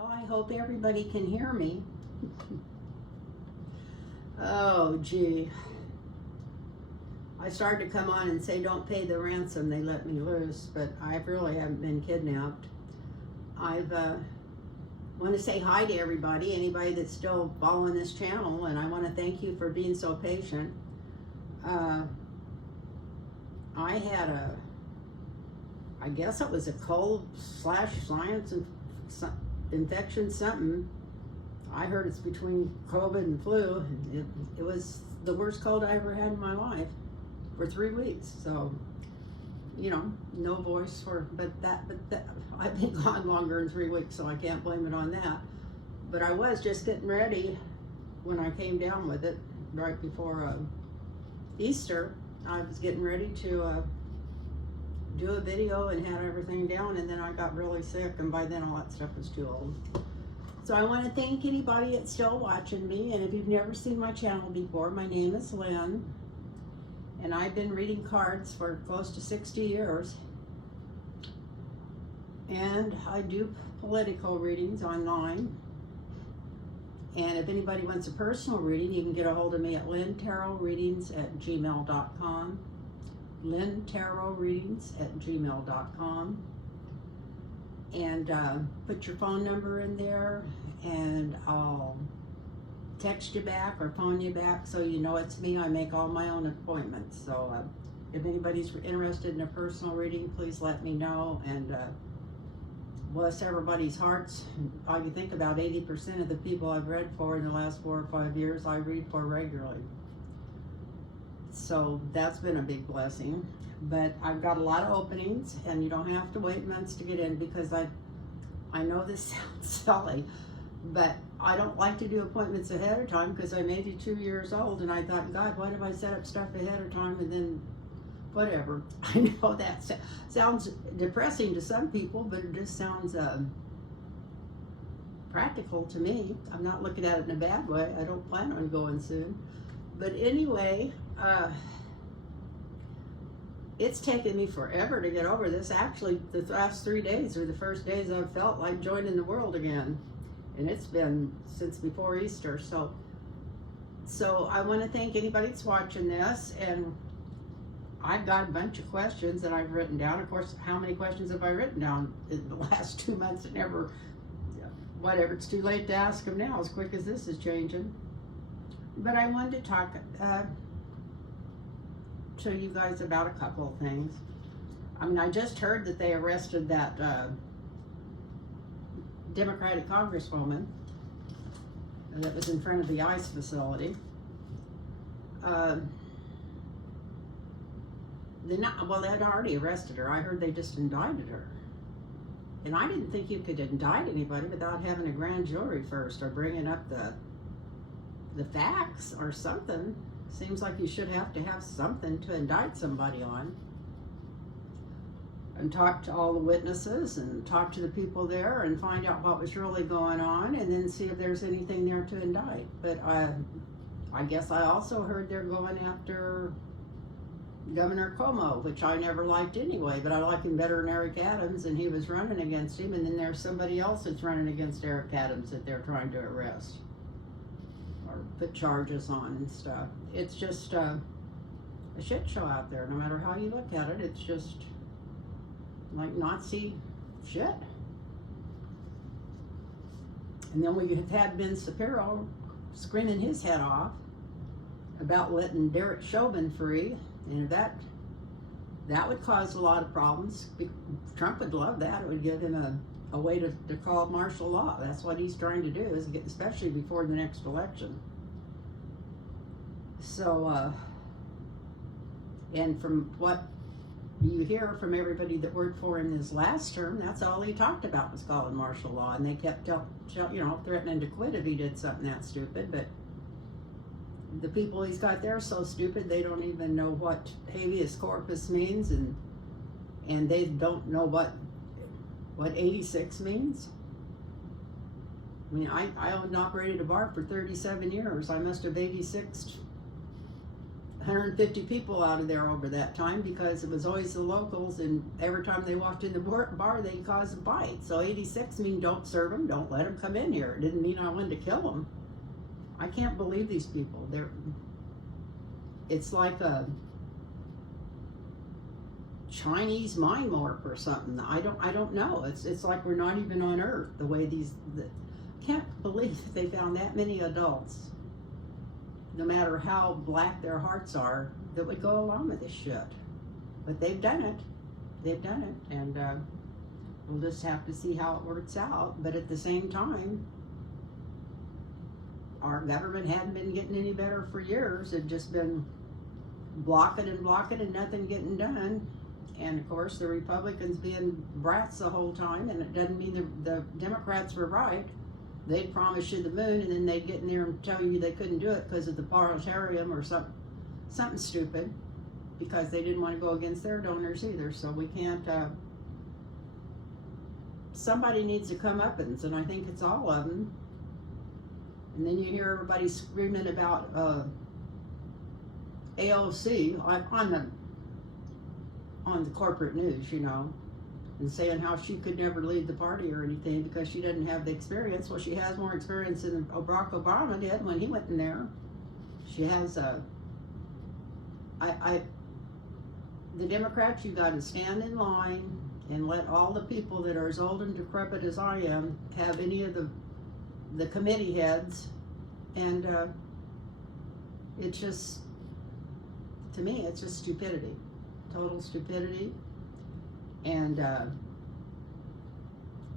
Well, I hope everybody can hear me. Oh, gee. I started to come on and say, don't pay the ransom, they let me loose, but I really haven't been kidnapped. I've want to say hi to everybody, anybody that's still following this channel, and I want to thank you for being so patient. I had I guess it was a cold/science infection, something. I heard it's between COVID and flu. It was the worst cold I ever had in my life for 3 weeks. So, you know, no voice for, but I've been gone longer than 3 weeks, so I can't blame it on that. But I was just getting ready when I came down with it right before Easter. I was getting ready to do a video and had everything down, and then I got really sick, and by then all that stuff was too old. So I want to thank anybody that's still watching me, and if you've never seen my channel before, my name is Lynn, and I've been reading cards for close to 60 years, and I do political readings online. And if anybody wants a personal reading, you can get a hold of me at lynntarotreadings@gmail.com. lynntarotreadings@gmail.com. And put your phone number in there, and I'll text you back or phone you back so you know it's me. I make all my own appointments. So if anybody's interested in a personal reading, please let me know. And bless everybody's hearts. I can think about 80% of the people I've read for in the last 4 or 5 years, I read for regularly. So that's been a big blessing. But I've got a lot of openings, and you don't have to wait months to get in, because I know this sounds silly, but I don't like to do appointments ahead of time because I'm 82 years old, and I thought, God, why do I set up stuff ahead of time and then whatever. I know that sounds depressing to some people, but it just sounds practical to me. I'm not looking at it in a bad way. I don't plan on going soon. But anyway, it's taken me forever to get over this. Actually, the last 3 days are the first days I've felt like joining the world again. And it's been since before Easter. So I want to thank anybody that's watching this. And I've got a bunch of questions that I've written down. Of course, how many questions have I written down in the last 2 months? It never, whatever, it's too late to ask them now, as quick as this is changing. But I wanted to talk to you guys about a couple of things. I mean, I just heard that they arrested that Democratic Congresswoman that was in front of the ICE facility. Well, they had already arrested her. I heard they just indicted her. And I didn't think you could indict anybody without having a grand jury first, or bringing up the facts or something. Seems like you should have to have something to indict somebody on. And talk to all the witnesses, and talk to the people there, and find out what was really going on, and then see if there's anything there to indict. But I guess I also heard they're going after Governor Cuomo, which I never liked anyway, but I like him better than Eric Adams, and he was running against him, and then there's somebody else that's running against Eric Adams that they're trying to arrest or put charges on and stuff. It's just a shit show out there, no matter how you look at it. It's just like Nazi shit. And then we had Ben Shapiro screaming his head off about letting Derek Chauvin free. And that would cause a lot of problems. Trump would love that. It would give him a way to call martial law. That's what he's trying to do, is get, especially before the next election. So, and from what you hear from everybody that worked for him this last term, that's all he talked about was calling martial law. And they kept threatening to quit if he did something that stupid. But the people he's got there are so stupid they don't even know what habeas corpus means, and they don't know what 86 means. I mean, I owned and operated a bar for 37 years. I must have 86'd 150 people out of there over that time, because it was always the locals, and every time they walked in the bar, they caused a fight. So 86 mean don't serve them, don't let them come in here. It didn't mean I wanted to kill them. I can't believe these people. It's like a Chinese mind warp or something. I don't know. It's like we're not even on Earth. The way can't believe they found that many adults, no matter how black their hearts are, that would go along with this shit. But they've done it. They've done it, and we'll just have to see how it works out. But at the same time, our government hadn't been getting any better for years. It'd just been blocking and blocking and nothing getting done. And of course, the Republicans being brats the whole time, and it doesn't mean the Democrats were right. They'd promise you the moon, and then they'd get in there and tell you they couldn't do it because of the parliamentarium or something stupid, because they didn't want to go against their donors either. So we can't, somebody needs to come up, and I think it's all of them. And then you hear everybody screaming about AOC on the corporate news, you know, and saying how she could never lead the party or anything because she doesn't have the experience. Well, she has more experience than Barack Obama did when he went in there. She has the Democrats, you got to stand in line and let all the people that are as old and decrepit as I am have any of the committee heads, and it's just, to me, it's just stupidity, total stupidity. And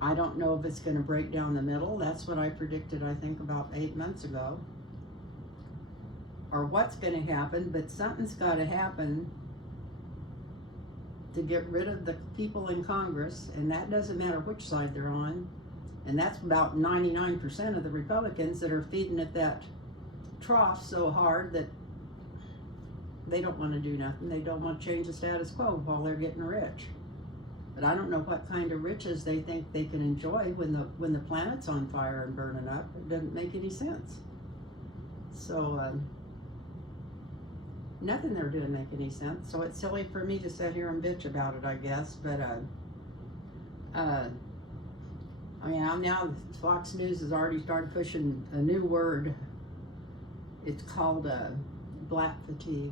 I don't know if it's going to break down the middle. That's what I predicted, I think, about 8 months ago, or what's going to happen. But something's got to happen to get rid of the people in Congress, and that doesn't matter which side they're on. And that's about 99% of the Republicans that are feeding at that trough so hard that they don't want to do nothing. They don't want to change the status quo while they're getting rich. But I don't know what kind of riches they think they can enjoy when the planet's on fire and burning up. It doesn't make any sense. So nothing they're doing make any sense. So it's silly for me to sit here and bitch about it, I guess. But I mean, now Fox News has already started pushing a new word. It's called black fatigue.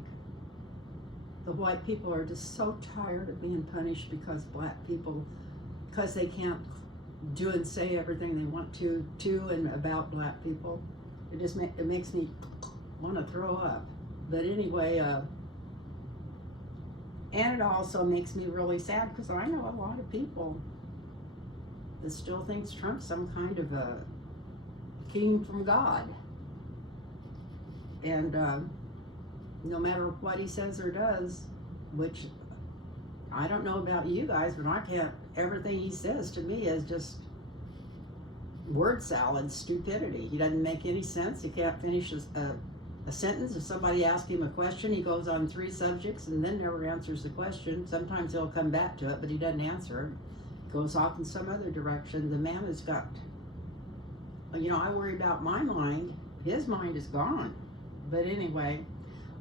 The white people are just so tired of being punished because because they can't do and say everything they want to and about black people. It makes me want to throw up. But anyway, and it also makes me really sad because I know a lot of people that still thinks Trump's some kind of a king from God. And no matter what he says or does, which I don't know about you guys, but I can't, everything he says to me is just word salad stupidity. He doesn't make any sense. He can't finish a sentence. If somebody asks him a question, he goes on 3 subjects and then never answers the question. Sometimes he'll come back to it, but he doesn't answer it. Goes off in some other direction. The man has got, you know, I worry about my mind. His mind is gone. But anyway,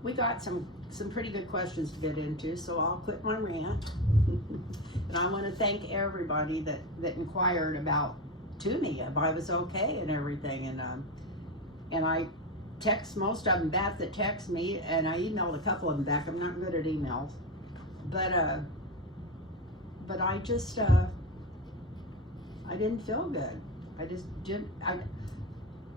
we got some pretty good questions to get into, so I'll quit my rant. And I want to thank everybody that inquired to me if I was okay and everything. And I text most of them back that text me, and I emailed a couple of them back. I'm not good at emails, but I just I didn't feel good. I just didn't.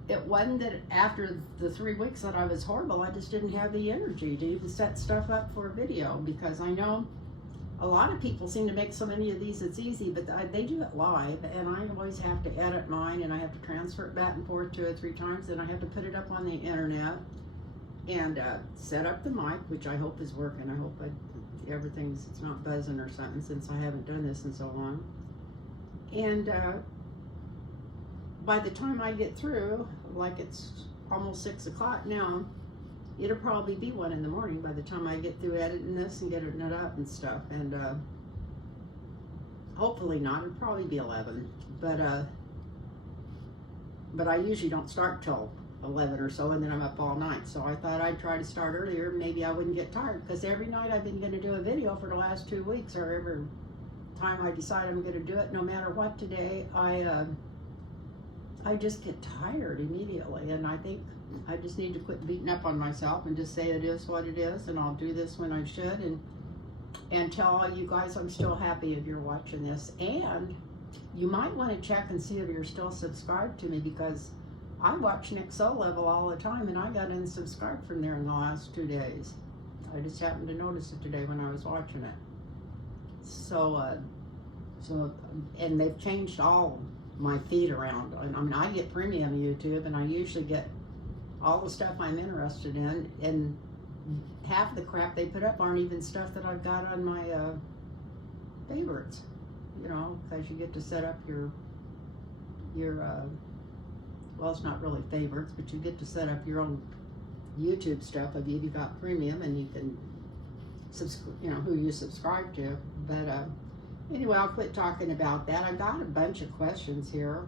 It wasn't that after the 3 weeks that I was horrible, I just didn't have the energy to even set stuff up for a video, because I know a lot of people seem to make so many of these it's easy, but they do it live, and I always have to edit mine, and I have to transfer it back and forth 2 or 3 times, and I have to put it up on the internet and set up the mic, which I hope is working. I hope it's not buzzing or something, since I haven't done this in so long. And by the time I get through, like it's almost 6 o'clock now, it'll probably be 1 in the morning by the time I get through editing this and getting it up and stuff. And hopefully not, it'll probably be 11. But I usually don't start till 11 or so, and then I'm up all night. So I thought I'd try to start earlier. Maybe I wouldn't get tired, because every night I've been going to do a video for the last 2 weeks, or every time I decide I'm going to do it, no matter what today, I just get tired immediately. And I think I just need to quit beating up on myself and just say it is what it is, and I'll do this when I should, and tell all you guys I'm still happy if you're watching this. And you might want to check and see if you're still subscribed to me, because I watch Nick Soul Level all the time, and I got unsubscribed from there in the last 2 days. I just happened to notice it today when I was watching it. So, and they've changed all my feed around. I mean, I get premium YouTube, and I usually get all the stuff I'm interested in, and half the crap they put up aren't even stuff that I've got on my favorites, you know, because you get to set up your well, it's not really favorites, but you get to set up your own YouTube stuff if you got premium, and you can you know, who you subscribe to. But anyway, I'll quit talking about that. I got a bunch of questions here.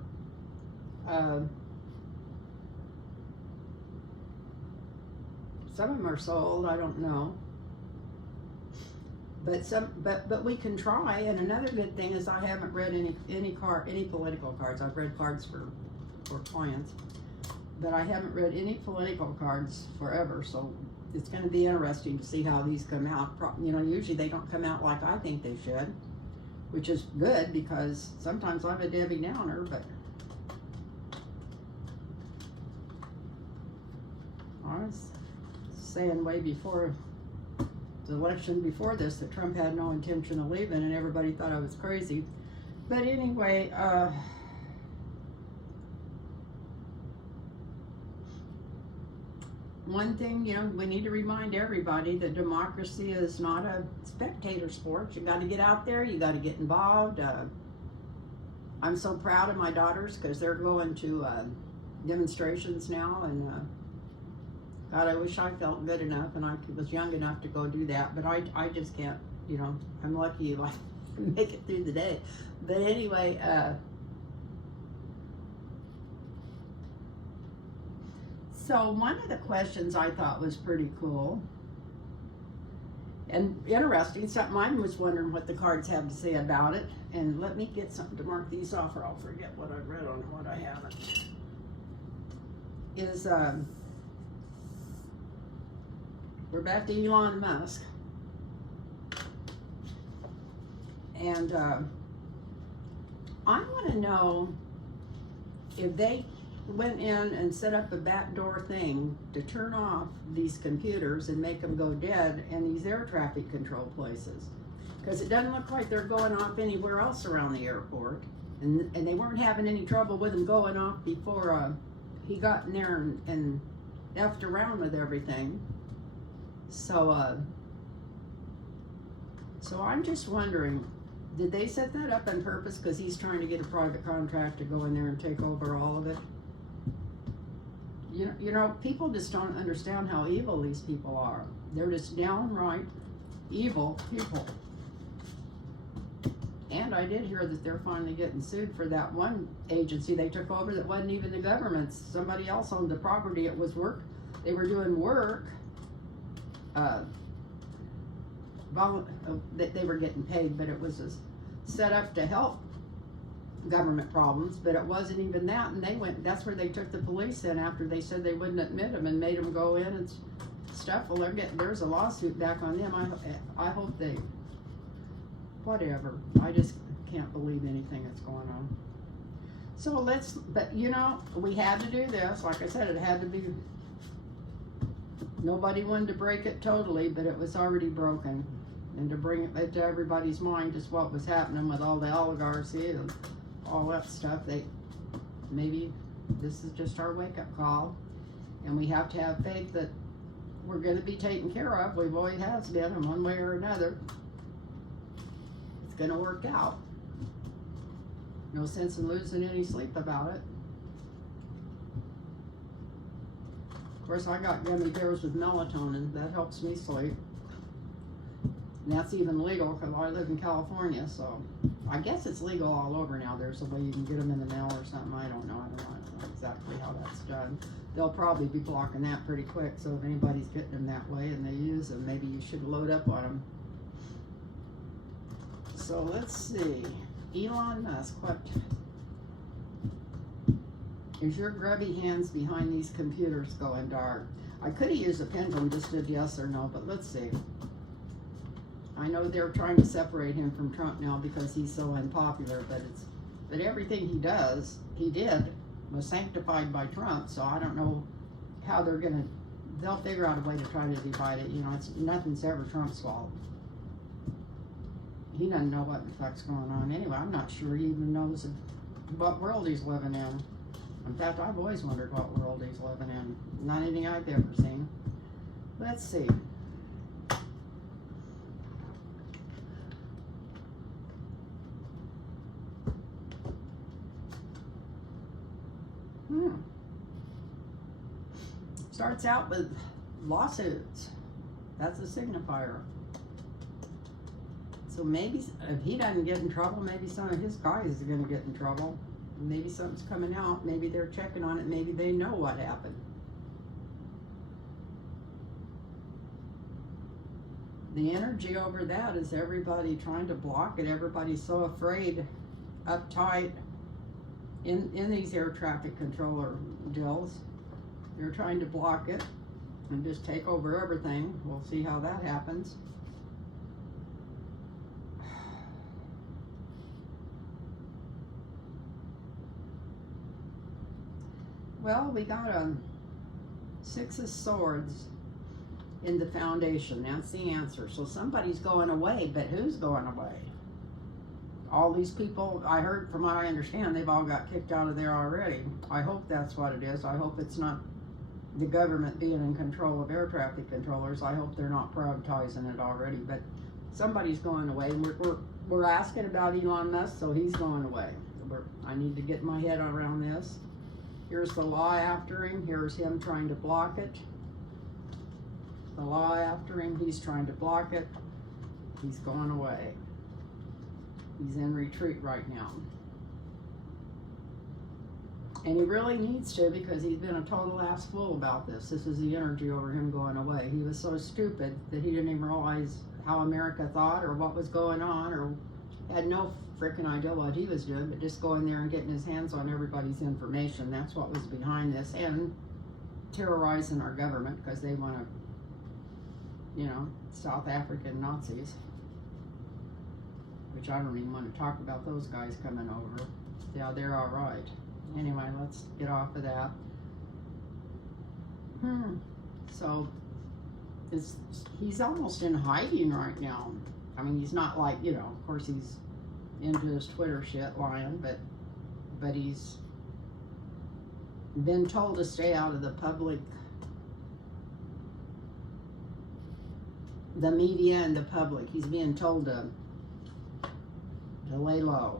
Some of them are so old I don't know, but we can try. And another good thing is I haven't read any political cards. I've read cards for clients, but I haven't read any political cards forever. So it's going to be interesting to see how these come out. You know, usually they don't come out like I think they should, which is good, because sometimes I'm a Debbie Downer, but I was saying way before the election before this that Trump had no intention of leaving, and everybody thought I was crazy. But anyway, one thing, you know, we need to remind everybody that democracy is not a spectator sport. You got to get out there. You got to get involved. I'm so proud of my daughters, because they're going to demonstrations now, and God, I wish I felt good enough and I was young enough to go do that, but I just can't, you know. I'm lucky if I make it through the day. But anyway, so one of the questions I thought was pretty cool and interesting, something I was wondering what the cards have to say about it. And let me get something to mark these off, or I'll forget what I read on what I haven't. Is, we're back to Elon Musk. And I want to know if they went in and set up a backdoor thing to turn off these computers and make them go dead in these air traffic control places. Because it doesn't look like they're going off anywhere else around the airport. And they weren't having any trouble with them going off before he got in there and effed around with everything. So, so I'm just wondering, did they set that up on purpose because he's trying to get a private contract to go in there and take over all of it? You know, people just don't understand how evil these people are. They're just downright evil people. And I did hear that they're finally getting sued for that one agency they took over that wasn't even the government's. Somebody else owned the property. It was work. They were doing work. They were getting paid, but it was set up to help government problems, but it wasn't even that. And they went, that's where they took the police in after they said they wouldn't admit them and made them go in and stuff. Well, there's a lawsuit back on them. I hope they, whatever. I just can't believe anything that's going on. So but you know, we had to do this. Like I said, it had to be, nobody wanted to break it totally, but it was already broken. And to bring it to everybody's mind just what was happening with all the oligarchy and all that stuff, maybe this is just our wake-up call. And we have to have faith that we're going to be taken care of. We've always has been in one way or another. It's going to work out. No sense in losing any sleep about it. Of course, I got gummy bears with melatonin. That helps me sleep. And that's even legal because I live in California, so I guess it's legal all over now. There's a way you can get them in the mail or something. I don't know. not exactly how that's done. They'll probably be blocking that pretty quick, so if anybody's getting them that way and they use them, maybe you should load up on them. So let's see. Elon Musk, what is your grubby hands behind these computers going dark? I could have used a pendulum, just did yes or no, but let's see. I know they're trying to separate him from Trump now because he's so unpopular, but everything he did was sanctified by Trump, so I don't know how they'll figure out a way to try to divide it. You know, nothing's ever Trump's fault. He doesn't know what the fuck's going on anyway. I'm not sure he even knows what world he's living in. In fact, I've always wondered what world he's living in. Not anything I've ever seen. Let's see. Starts out with lawsuits. That's a signifier. So maybe if he doesn't get in trouble, maybe some of his guys are going to get in trouble. Maybe something's coming out. Maybe they're checking on it. Maybe they know what happened. The energy over that is everybody trying to block it. Everybody's so afraid, uptight in these air traffic controller deals. They're trying to block it and just take over everything. We'll see how that happens. Well, we got a 6 of Swords in the foundation. That's the answer. So somebody's going away, but who's going away? All these people, I heard, from what I understand, they've all got kicked out of there already. I hope that's what it is. I hope it's not the government being in control of air traffic controllers. I hope they're not privatizing it already, but somebody's going away. We're asking about Elon Musk, so he's going away. I need to get my head around this. Here's the law after him. Here's him trying to block it. The law after him. He's trying to block it. He's going away. He's in retreat right now. And he really needs to, because he's been a total ass fool about this. This is the energy over him going away. He was so stupid that he didn't even realize how America thought or what was going on, or had no freaking idea what he was doing, but just going there and getting his hands on everybody's information. That's what was behind this, and terrorizing our government because they want to, you know, South African Nazis, which I don't even want to talk about those guys coming over. Yeah, they're all right. Anyway, let's get off of that. So he's almost in hiding right now. I mean, he's not like, you know, of course he's into his Twitter shit lying, but he's been told to stay out of the public, the media and the public. He's being told to lay low.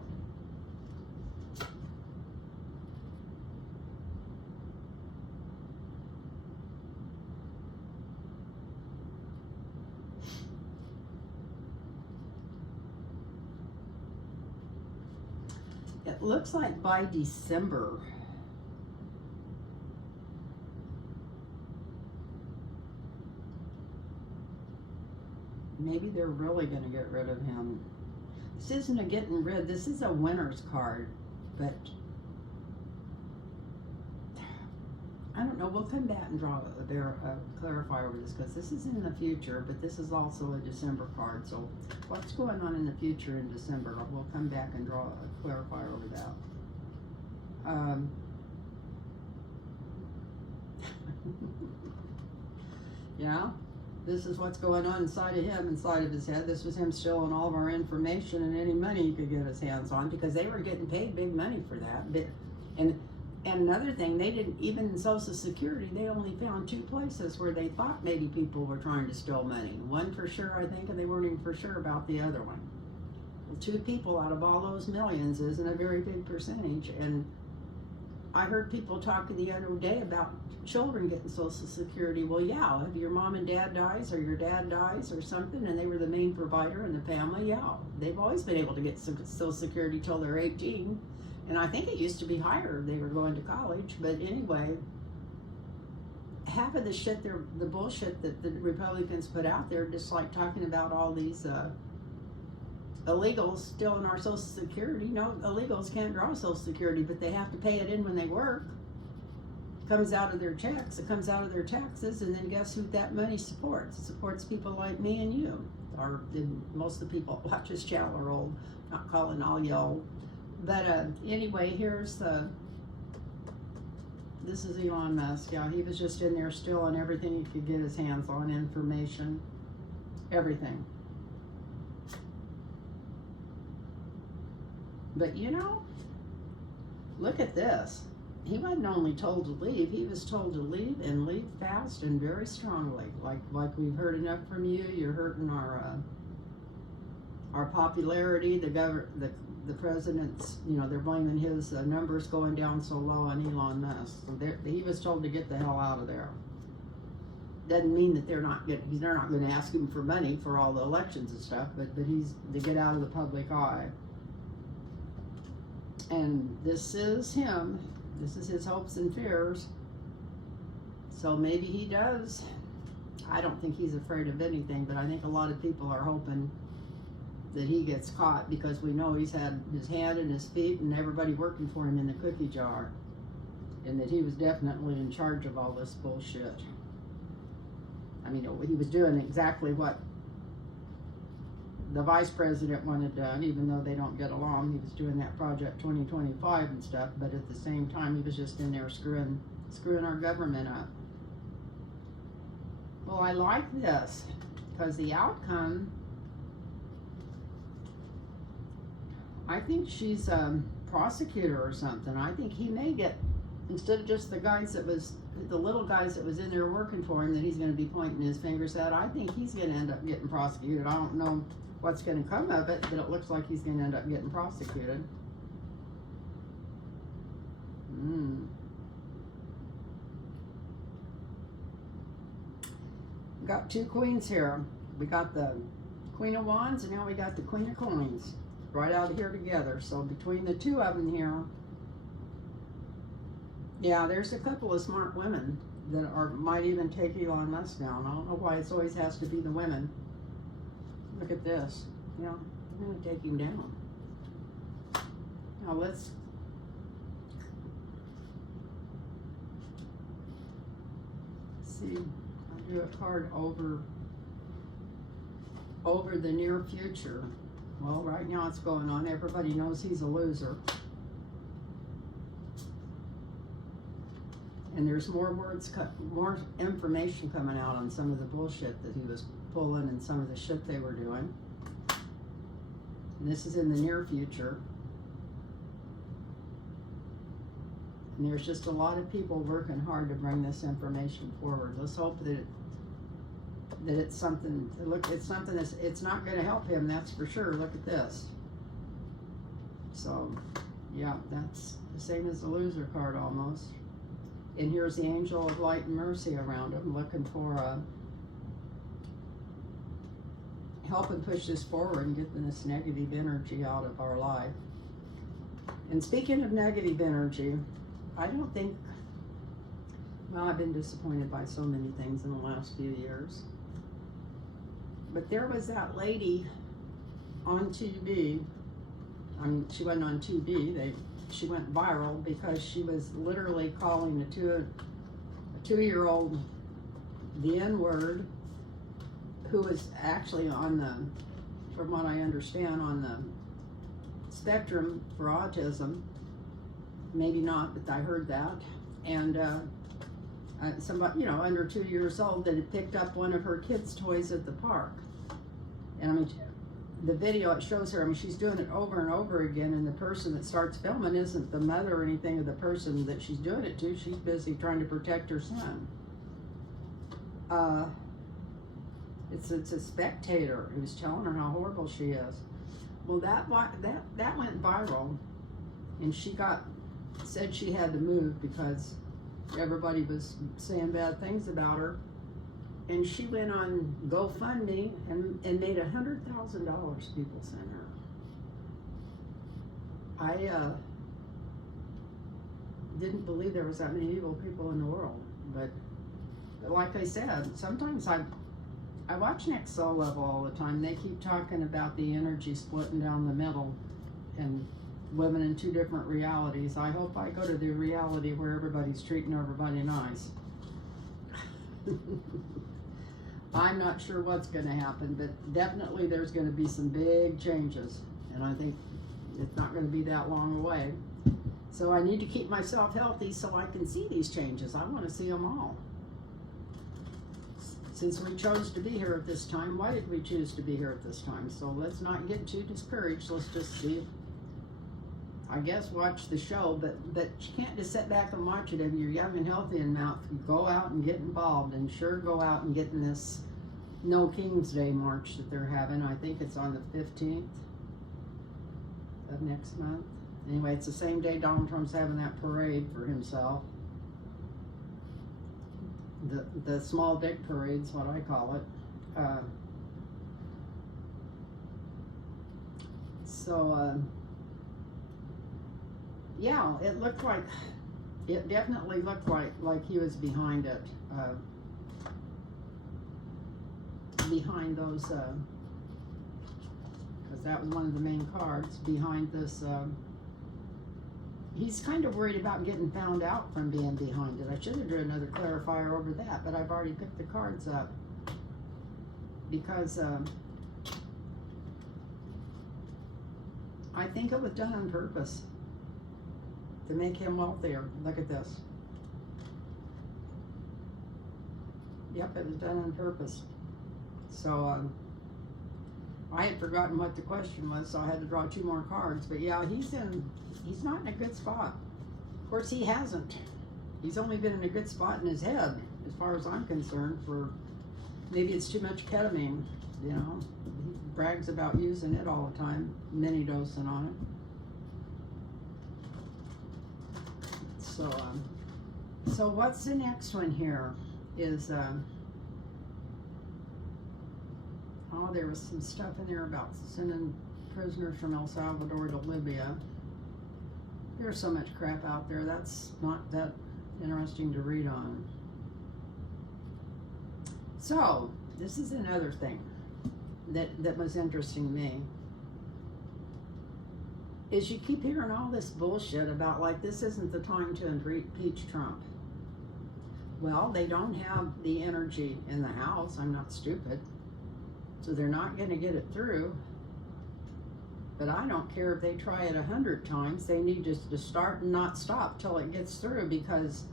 It looks like by December, maybe they're really going to get rid of him. This isn't a getting rid, this is a winner's card, but I don't know. We'll come back and draw clarify over this, because this is in the future, but this is also a December card. So what's going on in the future in December? We'll come back and draw a clarifier over that. Yeah, this is what's going on inside of him, inside of his head. This was him stealing all of our information and any money he could get his hands on, because they were getting paid big money for that. But, and another thing, they didn't, even in Social Security, they only found 2 places where they thought maybe people were trying to steal money. One for sure, I think, and they weren't even for sure about the other one. Well, 2 people out of all those millions isn't a very big percentage. And I heard people talking the other day about children getting Social Security. Well, yeah, if your mom and dad dies, or your dad dies or something, and they were the main provider in the family, yeah, they've always been able to get Social Security till they're 18. And I think it used to be higher. They were going to college. But anyway, half of the shit, the bullshit that the Republicans put out there, just like talking about all these illegals stealing our Social Security. No, illegals can't draw Social Security, but they have to pay it in when they work. It comes out of their checks. It comes out of their taxes, and then guess who that money supports? It supports people like me and you. Or most of the people that watch this channel are old. Not calling all y'all. But anyway, here's this is Elon Musk. Yeah, he was just in there stealing everything he could get his hands on, information, everything. But you know, look at this. He wasn't only told to leave, he was told to leave and leave fast and very strongly. Like we've heard enough from you, you're hurting our popularity, the president's, you know, they're blaming his numbers going down so low on Elon Musk. So he was told to get the hell out of there. Doesn't mean that they're not going to ask him for money for all the elections and stuff, but he's to get out of the public eye. And this is him. This is his hopes and fears. So maybe he does. I don't think he's afraid of anything, but I think a lot of people are hoping that he gets caught, because we know he's had his hand and his feet and everybody working for him in the cookie jar, and that he was definitely in charge of all this bullshit. I mean, he was doing exactly what the vice president wanted done, even though they don't get along. He was doing that Project 2025 and stuff, but at the same time, he was just in there screwing our government up. Well, I like this, because the outcome, I think she's a prosecutor or something. I think he may get, instead of just the little guys that was in there working for him that he's going to be pointing his fingers at, I think he's going to end up getting prosecuted. I don't know what's going to come of it, but it looks like he's going to end up getting prosecuted. We got two queens here. We got the Queen of Wands, and now we got the Queen of Coins. Right out of here together. So between the two of them here, yeah, there's a couple of smart women that might even take Elon Musk down. I don't know why it always has to be the women. Look at this. Yeah, I'm going to take him down. Now let's see. I'll do a card over the near future. Well, right now it's going on. Everybody knows he's a loser. And there's more information coming out on some of the bullshit that he was pulling and some of the shit they were doing. And this is in the near future. And there's just a lot of people working hard to bring this information forward. Let's hope that it's something. Look, it's something it's not going to help him. That's for sure. Look at this. So, yeah, that's the same as the loser card almost. And here's the angel of light and mercy around him, looking for helping push this forward and getting this negative energy out of our life. And speaking of negative energy, I don't think, well, I've been disappointed by so many things in the last few years. But there was that lady on TV. I mean, she wasn't on TV. She went viral because she was literally calling a two-year-old the N-word, who was actually on the, from what I understand, on the spectrum for autism. Maybe not, but I heard that. And somebody, you know, under 2 years old, that had picked up one of her kids' toys at the park. And I mean, the video, it shows her, I mean, she's doing it over and over again, and the person that starts filming isn't the mother or anything of the person that she's doing it to. She's busy trying to protect her son. It's a spectator who's telling her how horrible she is. Well, that went viral, and she said she had to move because everybody was saying bad things about her. And she went on GoFundMe and made $100,000 people sent her. didn't believe there was that many evil people in the world. But like I said, sometimes I watch Next Soul Level all the time. They keep talking about the energy splitting down the middle and living in two different realities. I hope I go to the reality where everybody's treating everybody nice. I'm not sure what's going to happen, but definitely there's going to be some big changes, and I think it's not going to be that long away. So I need to keep myself healthy so I can see these changes. I want to see them all. Since we chose to be here at this time, why did we choose to be here at this time? So let's not get too discouraged. Let's just see. I guess watch the show, but you can't just sit back and watch it. If you're young and healthy enough, go out and get involved, and sure go out and get in this No King's Day march that they're having. I think it's on the 15th of next month. Anyway, it's the same day Donald Trump's having that parade for himself. The small dick parade's what I call it. Yeah, it looked like, it definitely looked like he was behind it. Behind those, because that was one of the main cards, behind this, he's kind of worried about getting found out from being behind it. I should have done another clarifier over that, but I've already picked the cards up. Because I think it was done on purpose to make him wealthier. Look at this. Yep, it was done on purpose. So I had forgotten what the question was, so I had to draw 2 more cards. But yeah, he's not in a good spot. Of course, he hasn't. He's only been in a good spot in his head, as far as I'm concerned, for maybe it's too much ketamine, you know. He brags about using it all the time, mini dosing on it. So what's the next one here is, oh, there was some stuff in there about sending prisoners from El Salvador to Libya. There's so much crap out there. That's not that interesting to read on. So, this is another thing that was interesting to me. Is you keep hearing all this bullshit about, like, this isn't the time to impeach Trump. Well, they don't have the energy in the House. I'm not stupid. So they're not going to get it through. But I don't care if they try it 100 times. They need just to start and not stop till it gets through, because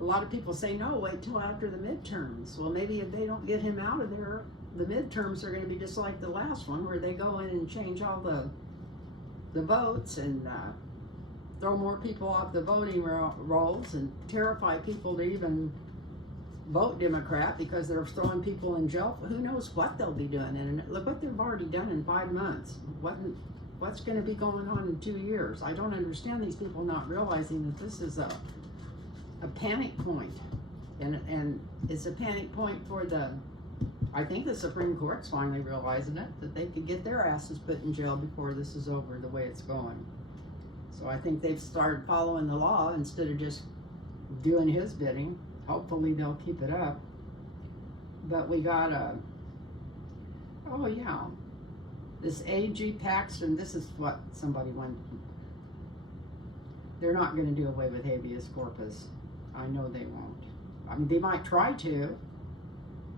a lot of people say, no, wait till after the midterms. Well, maybe if they don't get him out of there, the midterms are going to be just like the last one, where they go in and change all the votes and throw more people off the voting rolls and terrify people to even vote Democrat, because they're throwing people in jail. Who knows what they'll be doing. And look what they've already done in 5 months. What's going to be going on in 2 years? I don't understand these people not realizing that this is a panic point. And it's a panic point for I think the Supreme Court's finally realizing it, that they could get their asses put in jail before this is over the way it's going. So I think they've started following the law instead of just doing his bidding. Hopefully they'll keep it up. But we got oh yeah, this A.G. Paxton, this is what somebody wanted. They're not going to do away with habeas corpus. I know they won't. I mean, they might try to.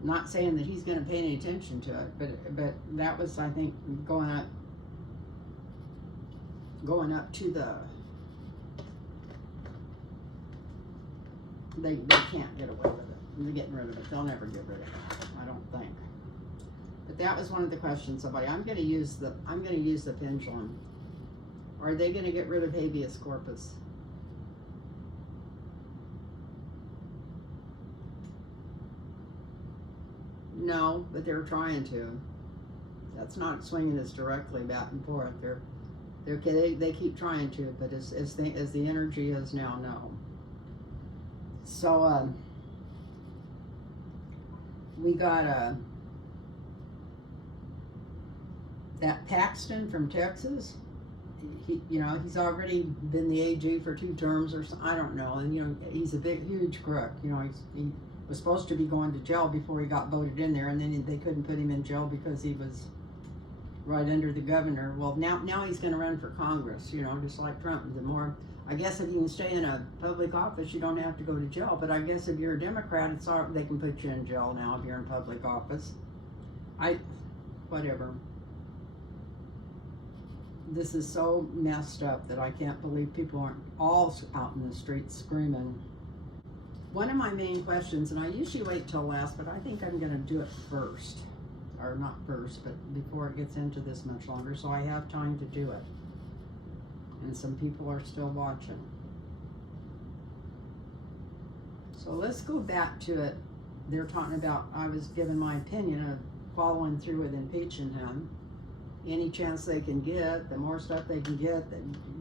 Not saying that he's going to pay any attention to it, but that was, I think, going up to the. They can't get away with it. They're getting rid of it. They'll never get rid of it, I don't think. But that was one of the questions. Somebody, I'm going to use the pendulum. Are they going to get rid of habeas corpus? No, but they're trying to. That's not swinging as directly back and forth. They keep trying to, but as the energy is now, no. So we got that Paxton from Texas. he's already been the AG for 2 terms or something. I don't know. And, he's a huge crook. He was supposed to be going to jail before he got voted in there, and then they couldn't put him in jail because he was right under the governor. Well, now he's going to run for Congress, just like Trump. I guess if you can stay in a public office, you don't have to go to jail. But I guess if you're a Democrat, they can put you in jail now if you're in public office. Whatever. This is so messed up that I can't believe people aren't all out in the streets screaming. One of my main questions, and I usually wait till last, but I think I'm going to do it first. Or not first, but before it gets into this much longer, so I have time to do it. And some people are still watching. So let's go back to it. They're talking about, I was given my opinion of following through with impeaching him. Any chance they can get, the more stuff they can get,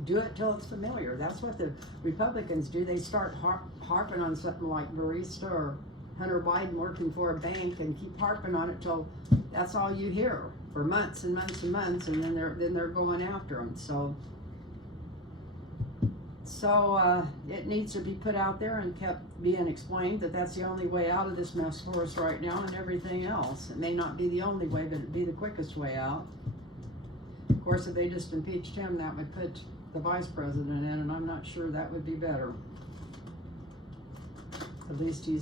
do it till it's familiar. That's what the Republicans do. They start harping on something like Barista or Hunter Biden working for a bank and keep harping on it till that's all you hear for months and months and months, and then they're going after them. So it needs to be put out there and kept being explained that that's the only way out of this mess for us right now, and everything else. It may not be the only way, but it'd be the quickest way out. Of course, if they just impeached him, that would put the vice president in, and I'm not sure that would be better. At least he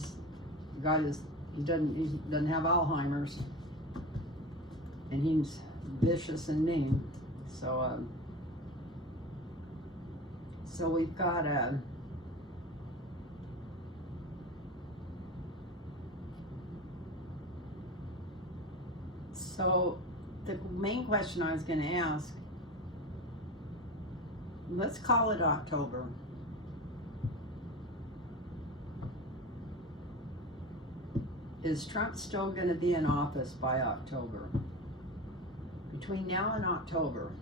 doesn't have Alzheimer's, and he's vicious and mean. So we've got so the main question I was going to ask, let's call it October. Is Trump still going to be in office by October? Between now and October,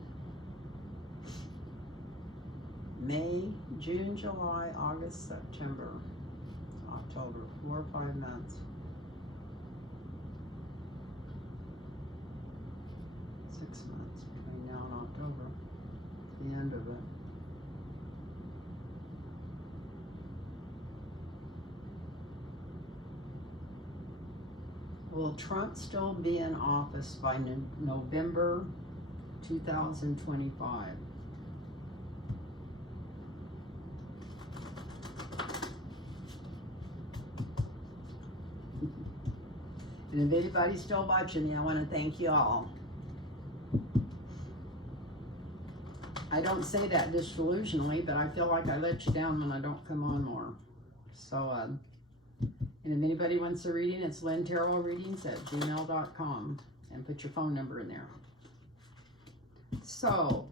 May, June, July, August, September, October, 4 or 5 months. 6 months between now and October, the end of it. Will Trump still be in office by November 2025? And if anybody's still watching me, I want to thank you all. I don't say that disillusionally, but I feel like I let you down when I don't come on more. So, and if anybody wants a reading, it's lynnterrellreadings@gmail.com, and put your phone number in there. So,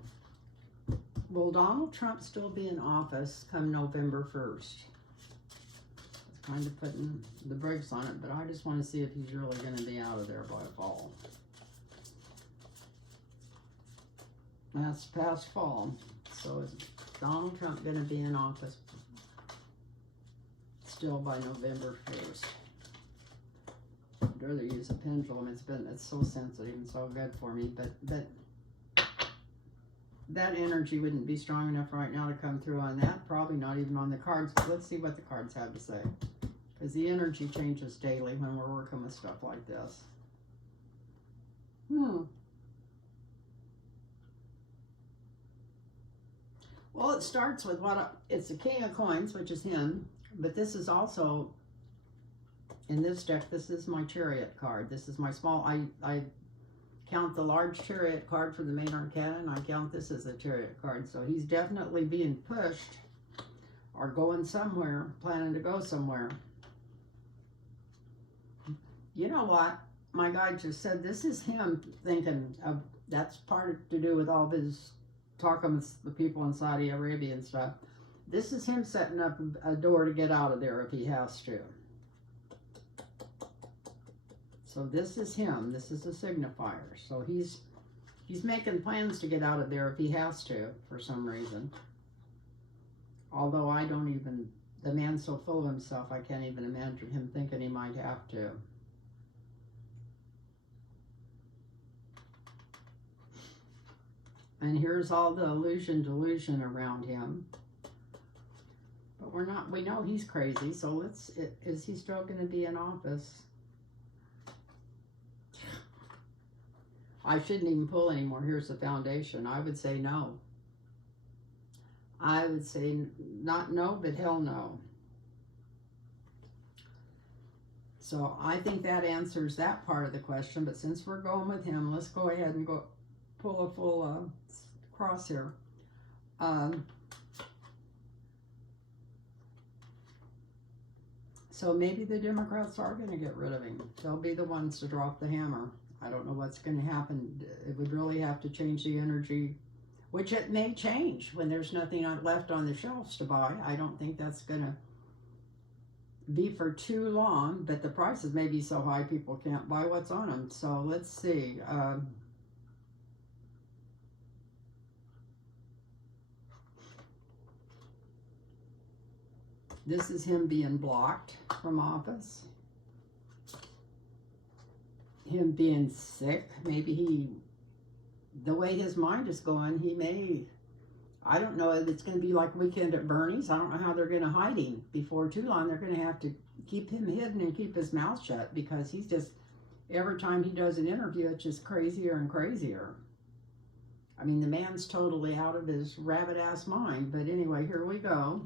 will Donald Trump still be in office come November 1st? It's kind of putting the brakes on it, but I just want to see if he's really going to be out of there by fall. That's past fall. So is Donald Trump going to be in office still by November 1st? I'd rather use a pendulum. It's so sensitive and so good for me, but that energy wouldn't be strong enough right now to come through on that. Probably not even on the cards, but let's see what the cards have to say. Because the energy changes daily when we're working with stuff like this. Well, it starts with it's the King of Coins, which is him, but this is also, in this deck, this is my Chariot card. This is my small, I count the large Chariot card for the main arcana, and I count this as a Chariot card. So he's definitely being pushed or going somewhere, planning to go somewhere. You know what? My guide just said this is him thinking of, that's part to do with all his talking with the people in Saudi Arabia and stuff. This is him setting up a door to get out of there if he has to. So this is him. This is a signifier. So he's making plans to get out of there if he has to for some reason. Although I don't even, the man's so full of himself, I can't even imagine him thinking he might have to. And here's all the delusion around him. But we know he's crazy, so is he still going to be in office? I shouldn't even pull anymore. Here's the foundation. I would say no. I would say not no, but hell no. So I think that answers that part of the question. But since we're going with him, let's go ahead and pull a full cross here. So maybe the Democrats are going to get rid of him. They'll be the ones to drop the hammer. I don't know what's going to happen. It would really have to change the energy, which it may change when there's nothing left on the shelves to buy. I don't think that's going to be for too long, but the prices may be so high people can't buy what's on them. So let's see. This is him being blocked from office. Him being sick. Maybe the way his mind is going, he may, I don't know if it's going to be like Weekend at Bernie's. I don't know how they're going to hide him. Before too long, they're going to have to keep him hidden and keep his mouth shut, because he's just, every time he does an interview, it's just crazier and crazier. I mean, the man's totally out of his rabbit-ass mind. But anyway, here we go.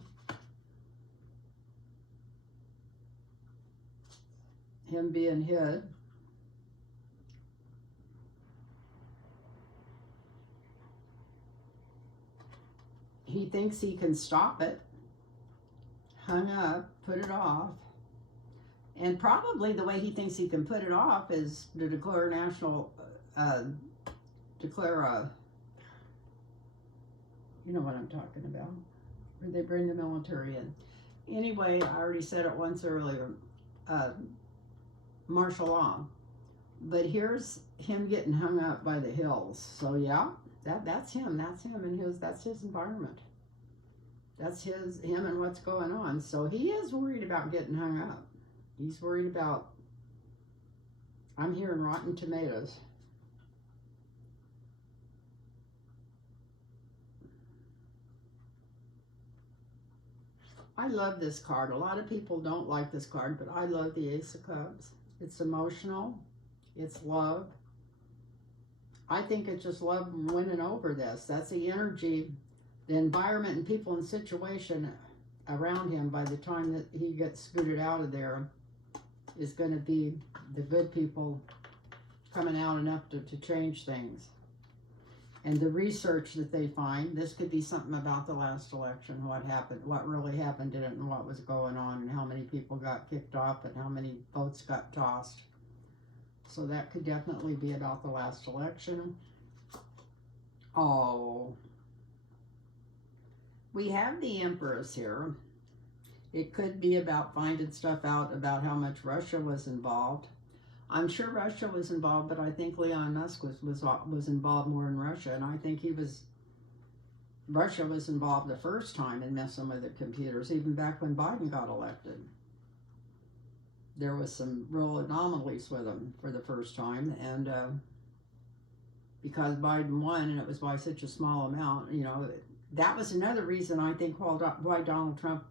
Him being hid. He thinks he can stop it. Hung up, put it off. And probably the way he thinks he can put it off is to declare you know what I'm talking about, where they bring the military in. Anyway, I already said it once earlier, martial law. But here's him getting hung up by the hills. So yeah, that's him. That's him and that's his environment. That's him and what's going on. So he is worried about getting hung up. He's worried about, I'm hearing rotten tomatoes. I love this card. A lot of people don't like this card, but I love the Ace of Cups. It's emotional. It's love. I think it's just love winning over this. That's the energy, the environment and people and situation around him by the time that he gets scooted out of there is going to be the good people coming out enough to change things. And the research that they find, this could be something about the last election, what happened, what really happened in it, and what was going on, and how many people got kicked off, and how many votes got tossed. So that could definitely be about the last election. Oh, we have the Empress here. It could be about finding stuff out about how much Russia was involved. I'm sure Russia was involved, but I think Elon Musk was involved more in Russia, and I think Russia was involved the first time in messing with the computers, even back when Biden got elected. There was some real anomalies with them for the first time, and because Biden won, and it was by such a small amount, you know, that was another reason I think why Donald Trump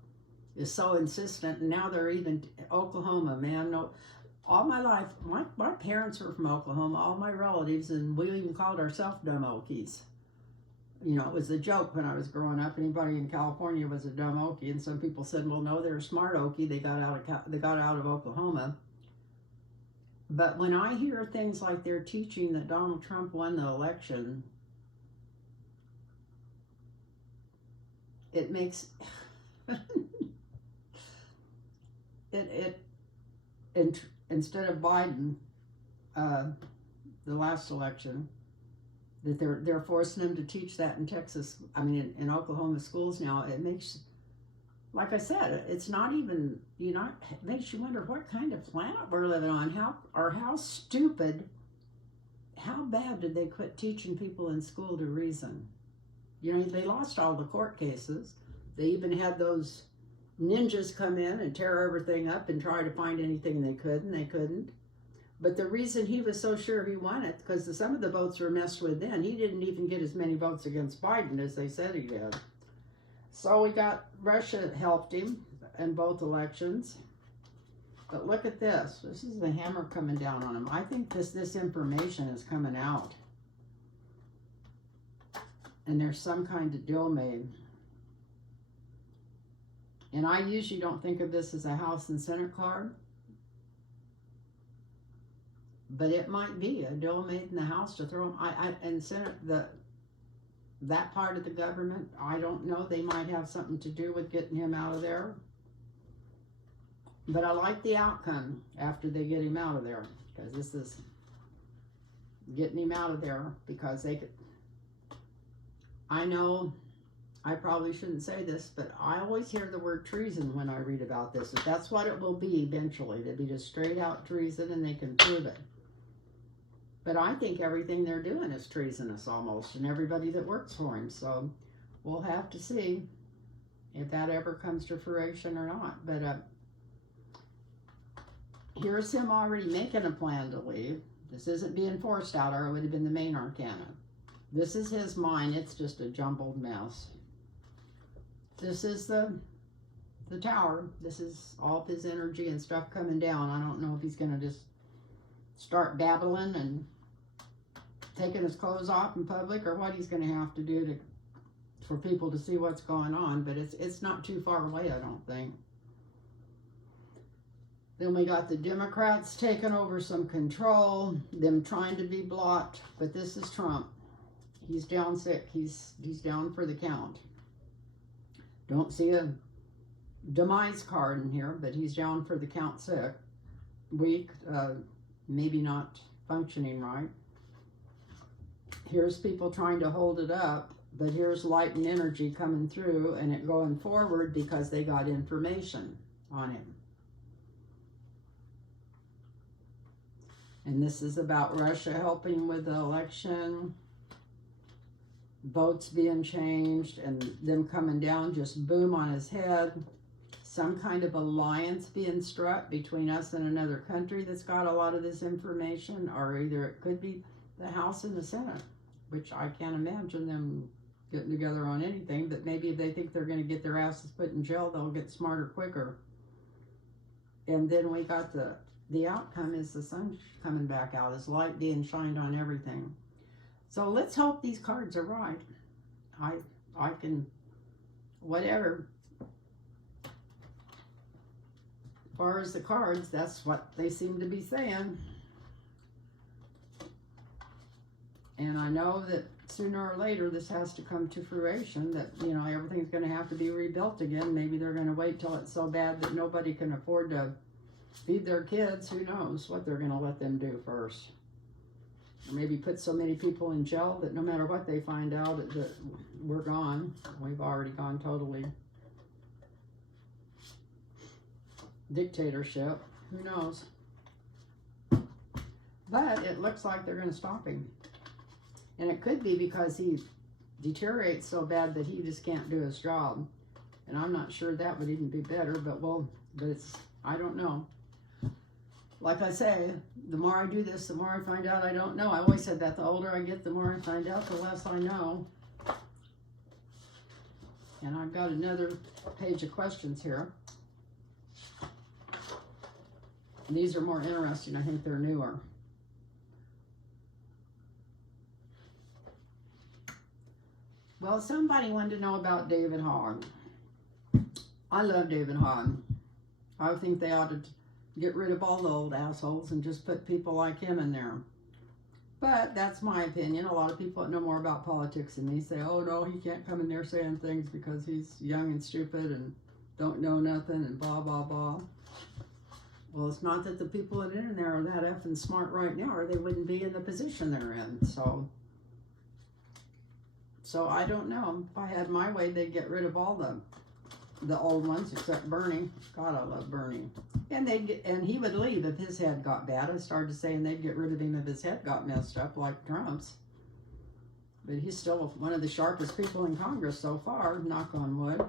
is so insistent. And now they're even Oklahoma, man. No, all my life, my parents were from Oklahoma, all my relatives, and we even called ourselves dumb Okies. You know, it was a joke when I was growing up. Anybody in California was a dumb Okie, and some people said, "Well, no, they're a smart Okie. They got out of Oklahoma." But when I hear things like they're teaching that Donald Trump won the election, it makes instead of Biden, the last election, that they're forcing them to teach that in Texas. I mean, in Oklahoma schools now. It makes, like I said, it's not even, it makes you wonder what kind of planet we're living on. How stupid, how bad did they quit teaching people in school to reason? You know, they lost all the court cases. They even had those ninjas come in and tear everything up and try to find anything they could, and they couldn't. But the reason he was so sure he won it, because some of the votes were messed with then. He didn't even get as many votes against Biden as they said he did. So we got, Russia helped him in both elections. But look at this. This is the hammer coming down on him. I think this information is coming out. And there's some kind of deal made. And I usually don't think of this as a House and Senate card. But it might be a deal made in the House to throw him. And Senate, that part of the government, I don't know. They might have something to do with getting him out of there. But I like the outcome after they get him out of there. Because this is getting him out of there because they could. I know I probably shouldn't say this, but I always hear the word treason when I read about this. If that's what it will be eventually. It'll be just straight out treason and they can prove it. But I think everything they're doing is treasonous almost, and everybody that works for him. So we'll have to see if that ever comes to fruition or not. But here's him already making a plan to leave. This isn't being forced out, or it would have been the main arcana. This is his mind. It's just a jumbled mess. This is the tower. This is all of his energy and stuff coming down. I don't know if he's going to just start babbling and taking his clothes off in public, or what he's going to have to do for people to see what's going on. But it's not too far away, I don't think. Then we got the Democrats taking over some control, them trying to be blocked. But this is Trump. He's down sick. He's down for the count. Don't see a demise card in here, but he's down for the count sick. Weak, maybe not functioning right. Here's people trying to hold it up, but here's light and energy coming through and it going forward because they got information on him. And this is about Russia helping with the election, votes being changed, and them coming down just boom on his head. Some kind of alliance being struck between us and another country that's got a lot of this information, or either it could be the House and the Senate, which I can't imagine them getting together on anything, but maybe if they think they're going to get their asses put in jail, they'll get smarter quicker. And then we got the outcome is the sun coming back out, is light being shined on everything. So let's hope these cards are right. I can, whatever. As far as the cards, that's what they seem to be saying. And I know that sooner or later this has to come to fruition, that, you know, everything's going to have to be rebuilt again. Maybe they're going to wait till it's so bad that nobody can afford to feed their kids. Who knows what they're going to let them do first. Or maybe put so many people in jail that no matter what they find out, that we're gone. We've already gone totally dictatorship. Who knows? But it looks like they're going to stop him. And it could be because he deteriorates so bad that he just can't do his job. And I'm not sure that would even be better, but it's, I don't know. Like I say, the more I do this, the more I find out I don't know. I always said that the older I get, the more I find out, the less I know. And I've got another page of questions here. And these are more interesting. I think they're newer. Well, somebody wanted to know about David Hogg. I love David Hogg. I think they ought to get rid of all the old assholes and just put people like him in there. But that's my opinion. A lot of people that know more about politics than me say, oh no, he can't come in there saying things because he's young and stupid and don't know nothing and blah, blah, blah. Well, it's not that the people that are in there are that effing smart right now, or they wouldn't be in the position they're in. So I don't know. If I had my way, they'd get rid of all the old ones except Bernie. God, I love Bernie. And he would leave if his head got bad. I started saying they'd get rid of him if his head got messed up like Trump's. But he's still one of the sharpest people in Congress so far, knock on wood.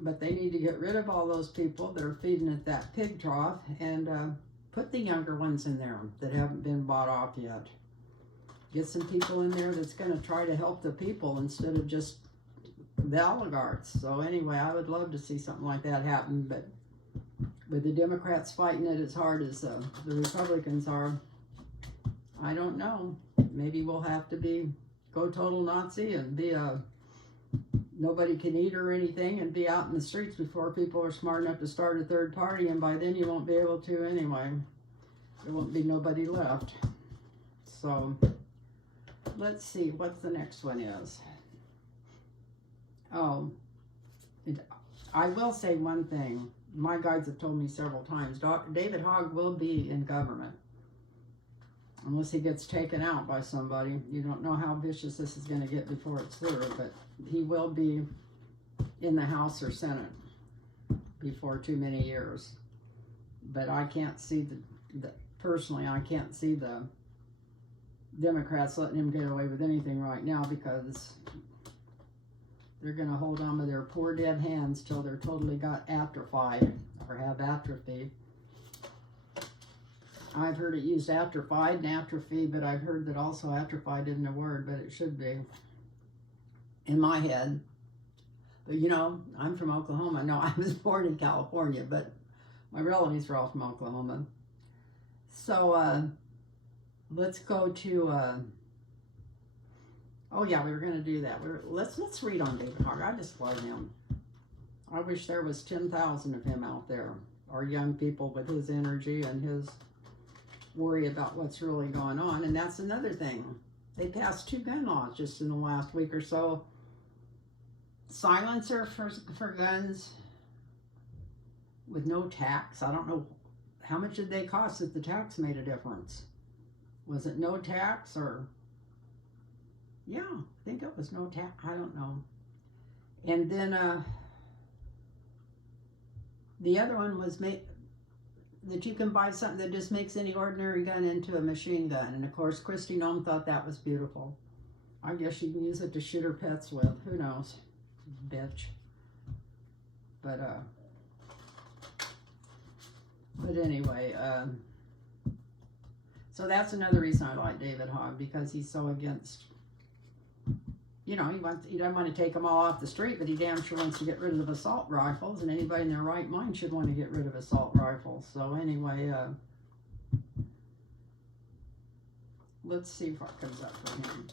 But they need to get rid of all those people that are feeding at that pig trough and Put the younger ones in there that haven't been bought off yet. Get some people in there that's going to try to help the people instead of just the oligarchs. So anyway, I would love to see something like that happen, but with the Democrats fighting it as hard as the Republicans are, I don't know. Maybe we'll have to go total Nazi and be nobody can eat or anything and be out in the streets before people are smart enough to start a third party, and by then you won't be able to anyway. There won't be nobody left. So let's see what the next one is. Oh, I will say one thing. My guides have told me several times, David Hogg will be in government. Unless he gets taken out by somebody. You don't know how vicious this is going to get before it's through, but he will be in the House or Senate before too many years. But I can't see personally, I can't see the Democrats letting him get away with anything right now, because they're going to hold on with their poor dead hands till they're totally got atrophied or have atrophy. I've heard it used atrophied and atrophy, but I've heard that also atrophied isn't a word, but it should be in my head. But you know, I'm from Oklahoma. No, I was born in California, but my relatives are all from Oklahoma. So let's go to oh yeah, we were going to do that. Let's read on David Hogg. I just love him. I wish there was 10,000 of him out there, or young people with his energy and his worry about what's really going on. And that's another thing. They passed 2 gun laws just in the last week or so. Silencer for guns with no tax. I don't know how much did they cost if the tax made a difference. Was it no tax or? Yeah, I think it was no tax. I don't know. And then the other one was that you can buy something that just makes any ordinary gun into a machine gun. And of course, Christy Nome thought that was beautiful. I guess she can use it to shoot her pets with. Who knows? Bitch. But anyway, so that's another reason I like David Hogg, because he's so against, you know, he doesn't want to take them all off the street, but he damn sure wants to get rid of assault rifles, and anybody in their right mind should want to get rid of assault rifles. So anyway, let's see what comes up for him.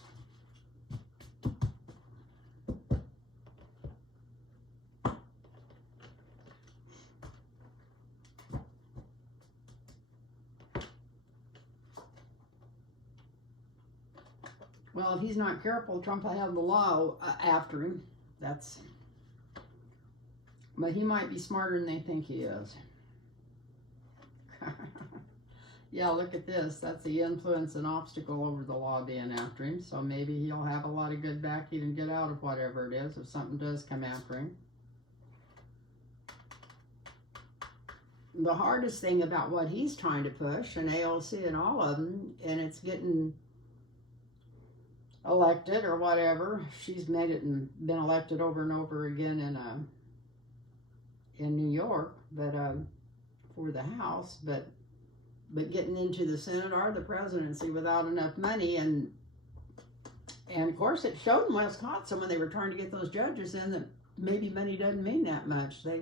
Well, if he's not careful, Trump will have the law after him. But he might be smarter than they think he is. Yeah, look at this. That's the influence and obstacle over the law being after him. So maybe he'll have a lot of good backing and get out of whatever it is if something does come after him. The hardest thing about what he's trying to push, and AOC and all of them, and it's getting elected or whatever. She's made it and been elected over and over again in New York, but for the House, but getting into the Senate or the presidency without enough money, and of course it showed in Wisconsin when they were trying to get those judges in that maybe money doesn't mean that much. They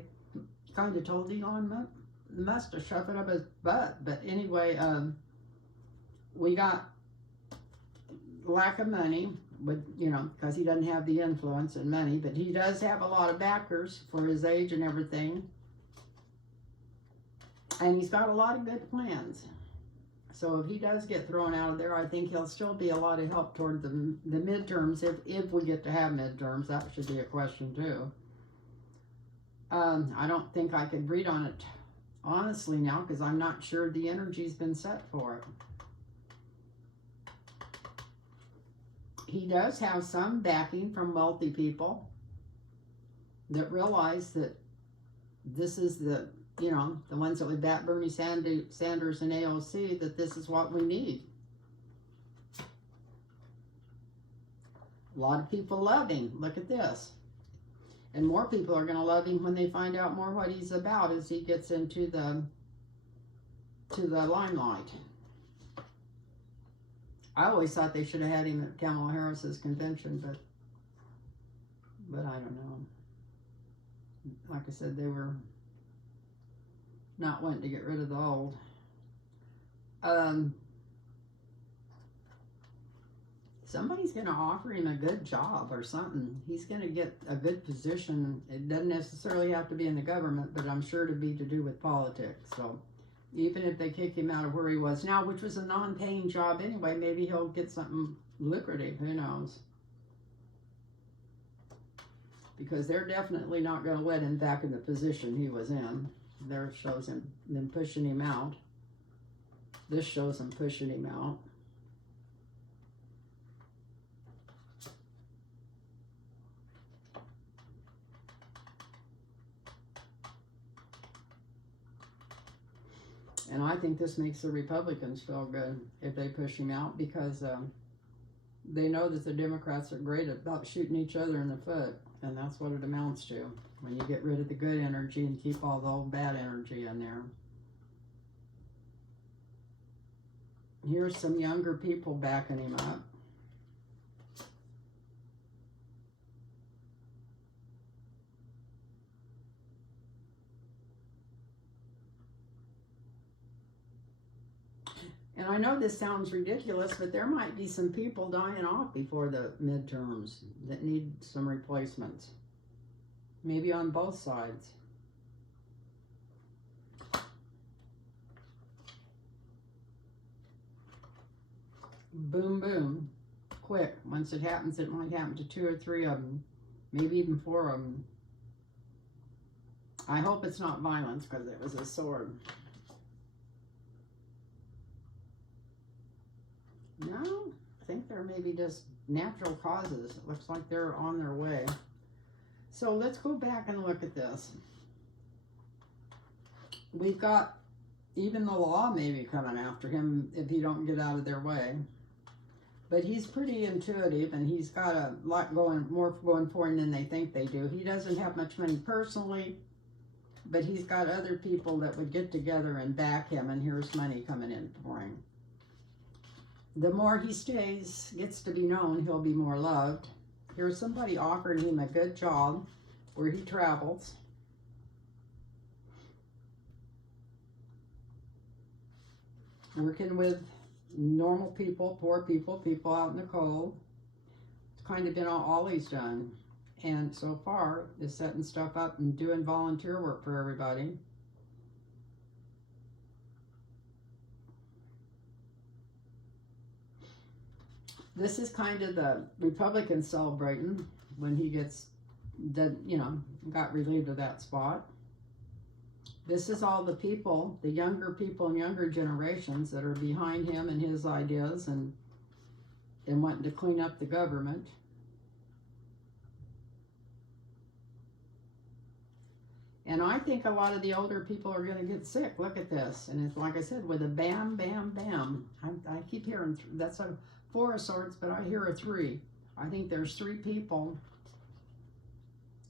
kind of told Elon Musk to shove it up his butt. But anyway, we got lack of money, but you know, because he doesn't have the influence and money, but he does have a lot of backers for his age and everything, and he's got a lot of good plans. So if he does get thrown out of there, I think he'll still be a lot of help toward the midterms, if we get to have midterms. That should be a question too. I don't think I could read on it honestly now, because I'm not sure the energy's been set for it. He does have some backing from wealthy people that realize that this is the, you know, the ones that would back Bernie Sanders and AOC, that this is what we need. A lot of people love him. Look at this. And more people are going to love him when they find out more what he's about as he gets into the to the limelight. I always thought they should have had him at Kamala Harris's convention, but I don't know. Like I said, they were not wanting to get rid of the old. Somebody's going to offer him a good job or something. He's going to get a good position. It doesn't necessarily have to be in the government, but I'm sure to be to do with politics. So even if they kick him out of where he was now, which was a non-paying job anyway, maybe he'll get something lucrative. Who knows? Because they're definitely not going to let him back in the position he was in. There shows him them pushing him out. This shows him pushing him out. And I think this makes the Republicans feel good if they push him out, because they know that the Democrats are great about shooting each other in the foot. And that's what it amounts to when you get rid of the good energy and keep all the old bad energy in there. Here's some younger people backing him up. And I know this sounds ridiculous, but there might be some people dying off before the midterms that need some replacements. Maybe on both sides. Boom, boom. Quick. Once it happens, it might happen to 2 or 3 of them. Maybe even 4 of them. I hope it's not violence, because it was a sword. No, I think they're maybe just natural causes. It looks like they're on their way. So let's go back and look at this. We've got even the law maybe coming after him if he don't get out of their way. But he's pretty intuitive, and he's got a lot more going for him than they think they do. He doesn't have much money personally, but he's got other people that would get together and back him, and here's money coming in for him. The more he gets to be known, he'll be more loved. Here's somebody offering him a good job where he travels. Working with normal people, poor people, people out in the cold. It's kind of been all he's done. And so far is setting stuff up and doing volunteer work for everybody. This is kind of the Republicans celebrating when he got relieved of that spot. This is all the people, the younger people and younger generations that are behind him and his ideas and wanting to clean up the government. And I think a lot of the older people are going to get sick. Look at this. And it's like I said, with a bam, bam, bam. I keep hearing, that's a 4 of swords, but I hear a 3. I think there's 3 people,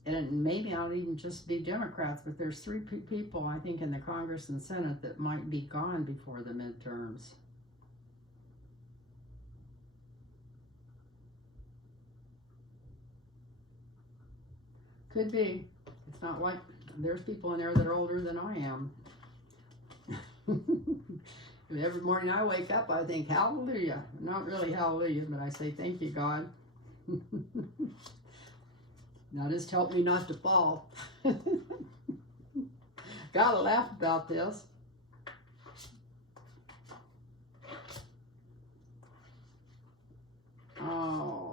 and maybe not even just be Democrats, but there's 3 people, I think, in the Congress and Senate that might be gone before the midterms. Could be. It's not like there's people in there that are older than I am. Every morning I wake up, I think, hallelujah. Not really hallelujah, but I say, thank you, God. Now just help me not to fall. Gotta laugh about this. Oh.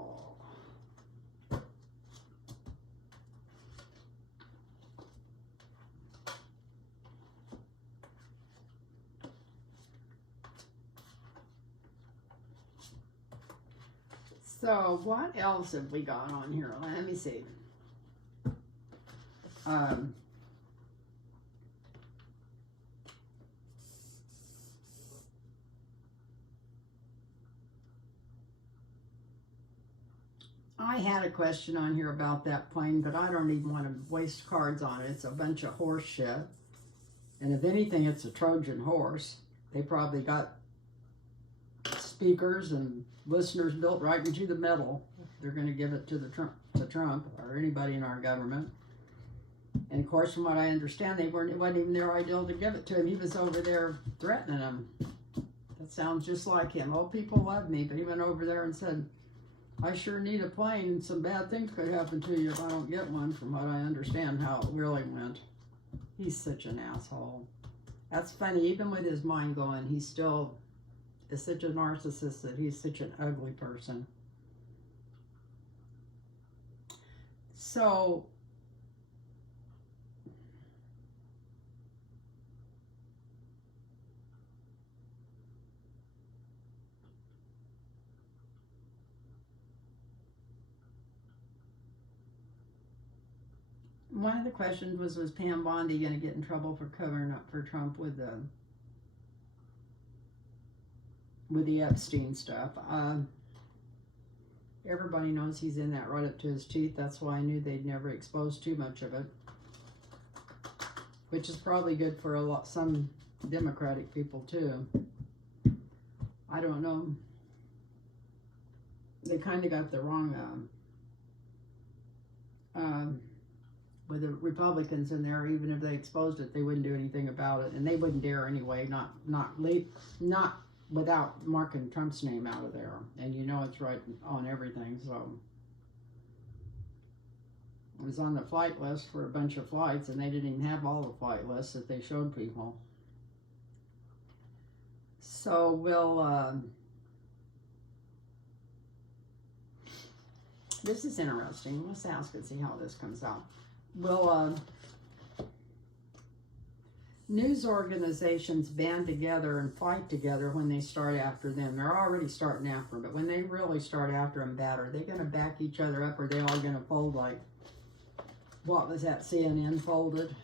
So what else have we got on here? Let me see. I had a question on here about that plane, but I don't even want to waste cards on it. It's a bunch of horse shit. And if anything, it's a Trojan horse. They probably got speakers and listeners built right into the metal. They're going to give it to Trump or anybody in our government. And of course, from what I understand, it wasn't even their ideal to give it to him. He was over there threatening them. That sounds just like him. Oh, people love me, but he went over there and said, I sure need a plane, and some bad things could happen to you if I don't get one, from what I understand how it really went. He's such an asshole. That's funny, even with his mind going, he still is such a narcissist that he's such an ugly person. So, one of the questions was Pam Bondi going to get in trouble for covering up for Trump with the Epstein stuff? Everybody knows he's in that right up to his teeth. That's why I knew they'd never expose too much of it, which is probably good for some Democratic people too. I don't know. They kind of got the wrong with the Republicans in there. Even if they exposed it, they wouldn't do anything about it, and they wouldn't dare anyway. Not without marking Trump's name out of there, and you know it's right on everything. So it was on the flight list for a bunch of flights, and they didn't even have all the flight lists that they showed people. So we'll. This is interesting. Let's ask and see how this comes out. Will news organizations band together and fight together when they start after them? They're already starting after them, but when they really start after them bad, are they going to back each other up, or are they all going to fold like, what was that CNN folded?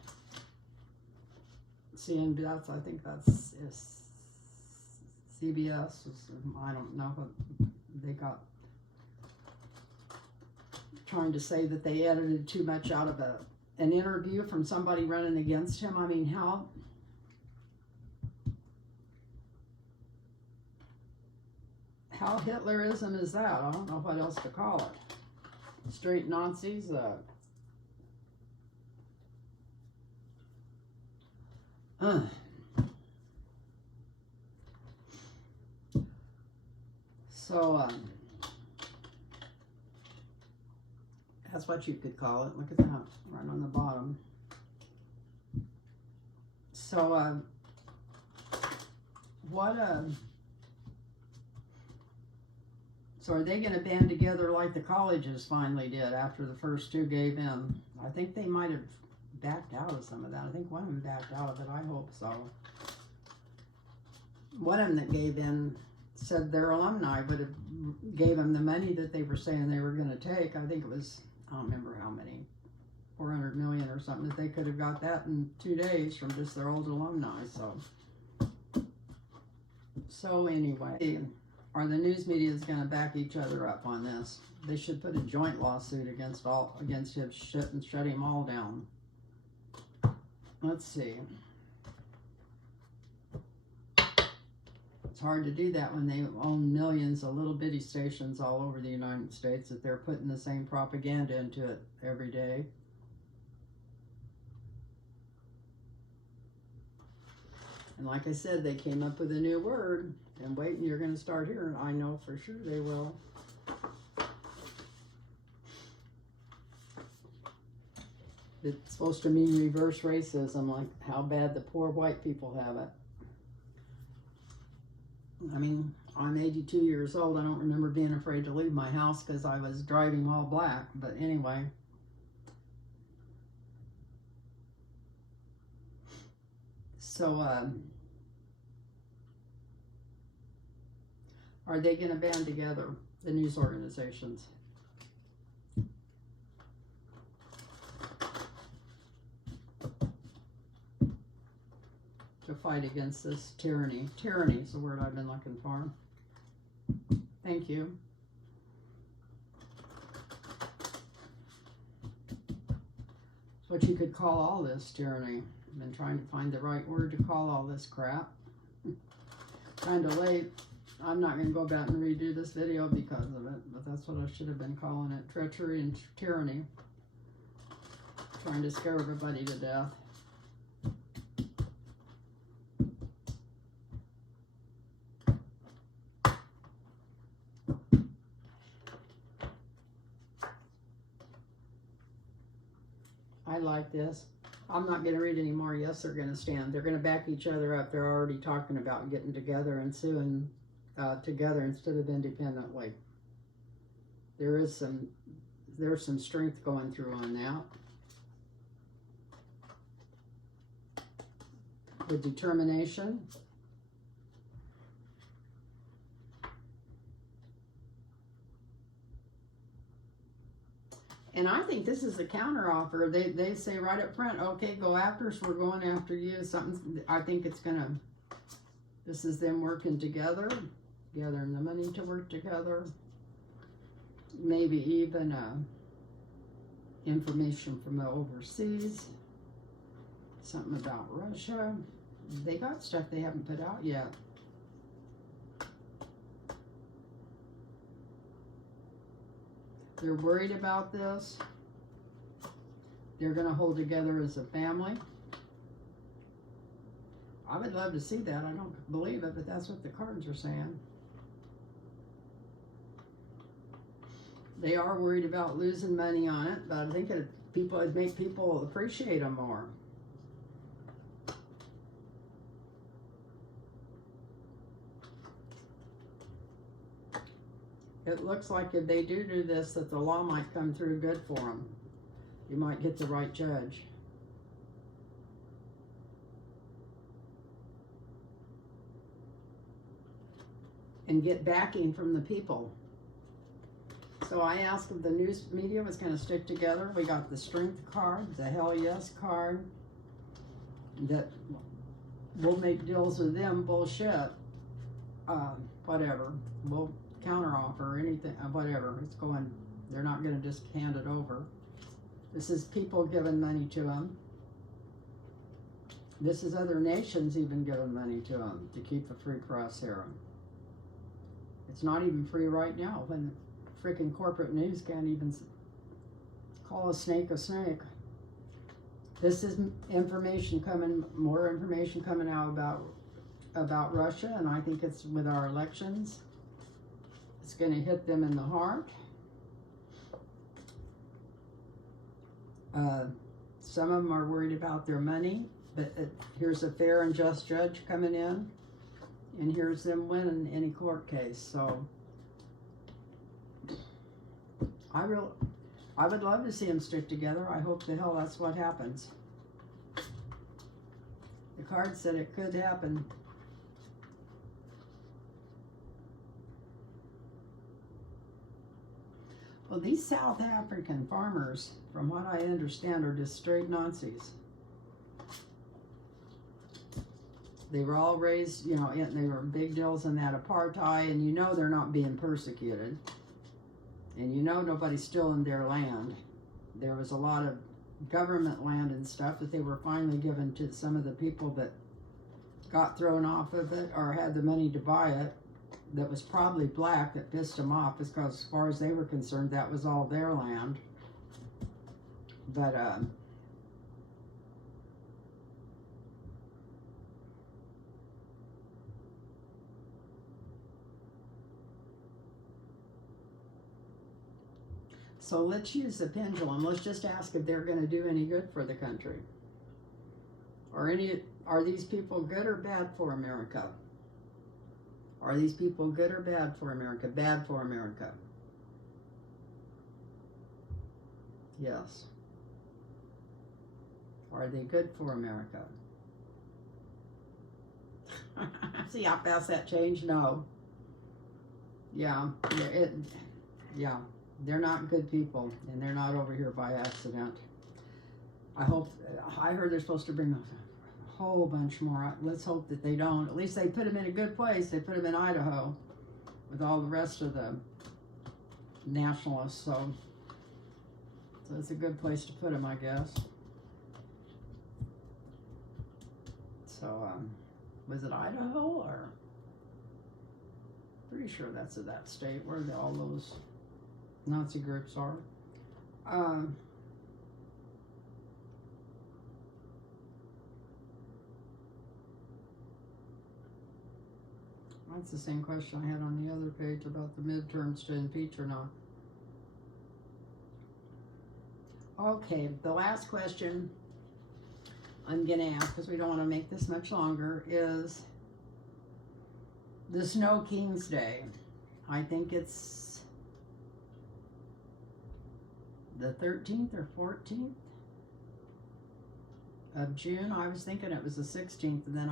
CBS, I think that's CBS. I don't know what they got. Trying to say that they edited too much out of an interview from somebody running against him. I mean, how Hitlerism is that? I don't know what else to call it. Straight Nazis. So, that's what you could call it. Look at that, right on the bottom. So, so are they going to band together like the colleges finally did after the first two gave in? I think they might have backed out of some of that. I think one of them backed out of it. I hope so. One of them that gave in said their alumni would have gave them the money that they were saying they were going to take. I think it was, I don't remember how many, 400 million or something, that they could have got that in 2 days from just their old alumni. So anyway, are the news media is going to back each other up on this? They should put a joint lawsuit against him, shut him all down. Let's see. It's hard to do that when they own millions of little bitty stations all over the United States that they're putting the same propaganda into it every day. And like I said, they came up with a new word, and wait, you're going to start hearing. I know for sure they will. It's supposed to mean reverse racism, like how bad the poor white people have it. I mean, I'm 82 years old. I don't remember being afraid to leave my house because I was driving all black. But anyway. So, are they going to band together, the news organizations? To fight against this tyranny. Tyranny is the word I've been looking for. Thank you. It's what you could call all this tyranny. I've been trying to find the right word to call all this crap. kind of late. I'm not going to go back and redo this video because of it, but that's what I should have been calling it. Treachery and tyranny. Trying to scare everybody to death. I like this. I'm not going to read any more. Yes, they're going to stand. They're going to back each other up. They're already talking about getting together and suing together instead of independently. There's some strength going through on that. With determination. And I think this is a counteroffer. They say right up front, okay, go after us, we're going after you. I think it's gonna, this is them working together, gathering the money to work together. Maybe even information from the overseas. Something about Russia. They got stuff they haven't put out yet. They're worried about this. They're going to hold together as a family. I would love to see that. I don't believe it, but that's what the cards are saying. They are worried about losing money on it, but I think it'd make people appreciate them more. It looks like if they do this, that the law might come through good for them. You might get the right judge. And get backing from the people. So I asked if the news media was going to stick together. We got the strength card, the hell yes card. That we'll make deals with them, bullshit. Whatever. We'll counteroffer or anything, whatever. It's going, they're not going to just hand it over. This is people giving money to them. This is other nations even giving money to them to keep the free press here. It's not even free right now when freaking corporate news can't even call a snake a snake. This is information coming, more information coming out about Russia, and I think it's with our elections. It's going to hit them in the heart. Some of them are worried about their money, but here's a fair and just judge coming in, and here's them winning any court case. So I would love to see them stick together. I hope the hell that's what happens. The card said it could happen. Well, these South African farmers, from what I understand, are just straight Nazis. They were all raised, you know, they were big deals in that apartheid, and you know they're not being persecuted. And you know nobody's stealing their land. There was a lot of government land and stuff that they were finally given to some of the people that got thrown off of it or had the money to buy it. That was probably black that pissed them off, because as far as they were concerned, that was all their land. But so let's use the pendulum. Let's just ask if they're going to do any good for the country. Are these people good or bad for America? Are these people good or bad for America? Bad for America. Yes. Are they good for America? See how fast that changed? No. Yeah. Yeah. They're not good people, and they're not over here by accident. I heard they're supposed to bring a whole bunch more. Let's hope that they don't. At least they put them in a good place. They put them in Idaho with all the rest of the nationalists. So it's a good place to put them, I guess. So, was it Idaho or Pretty sure that's in that state where all those Nazi groups are. That's the same question I had on the other page about the midterms to impeach or not. Okay, the last question I'm going to ask, because we don't want to make this much longer, is the Snow King's Day. I think it's the 13th or 14th of June. I was thinking it was the 16th, and then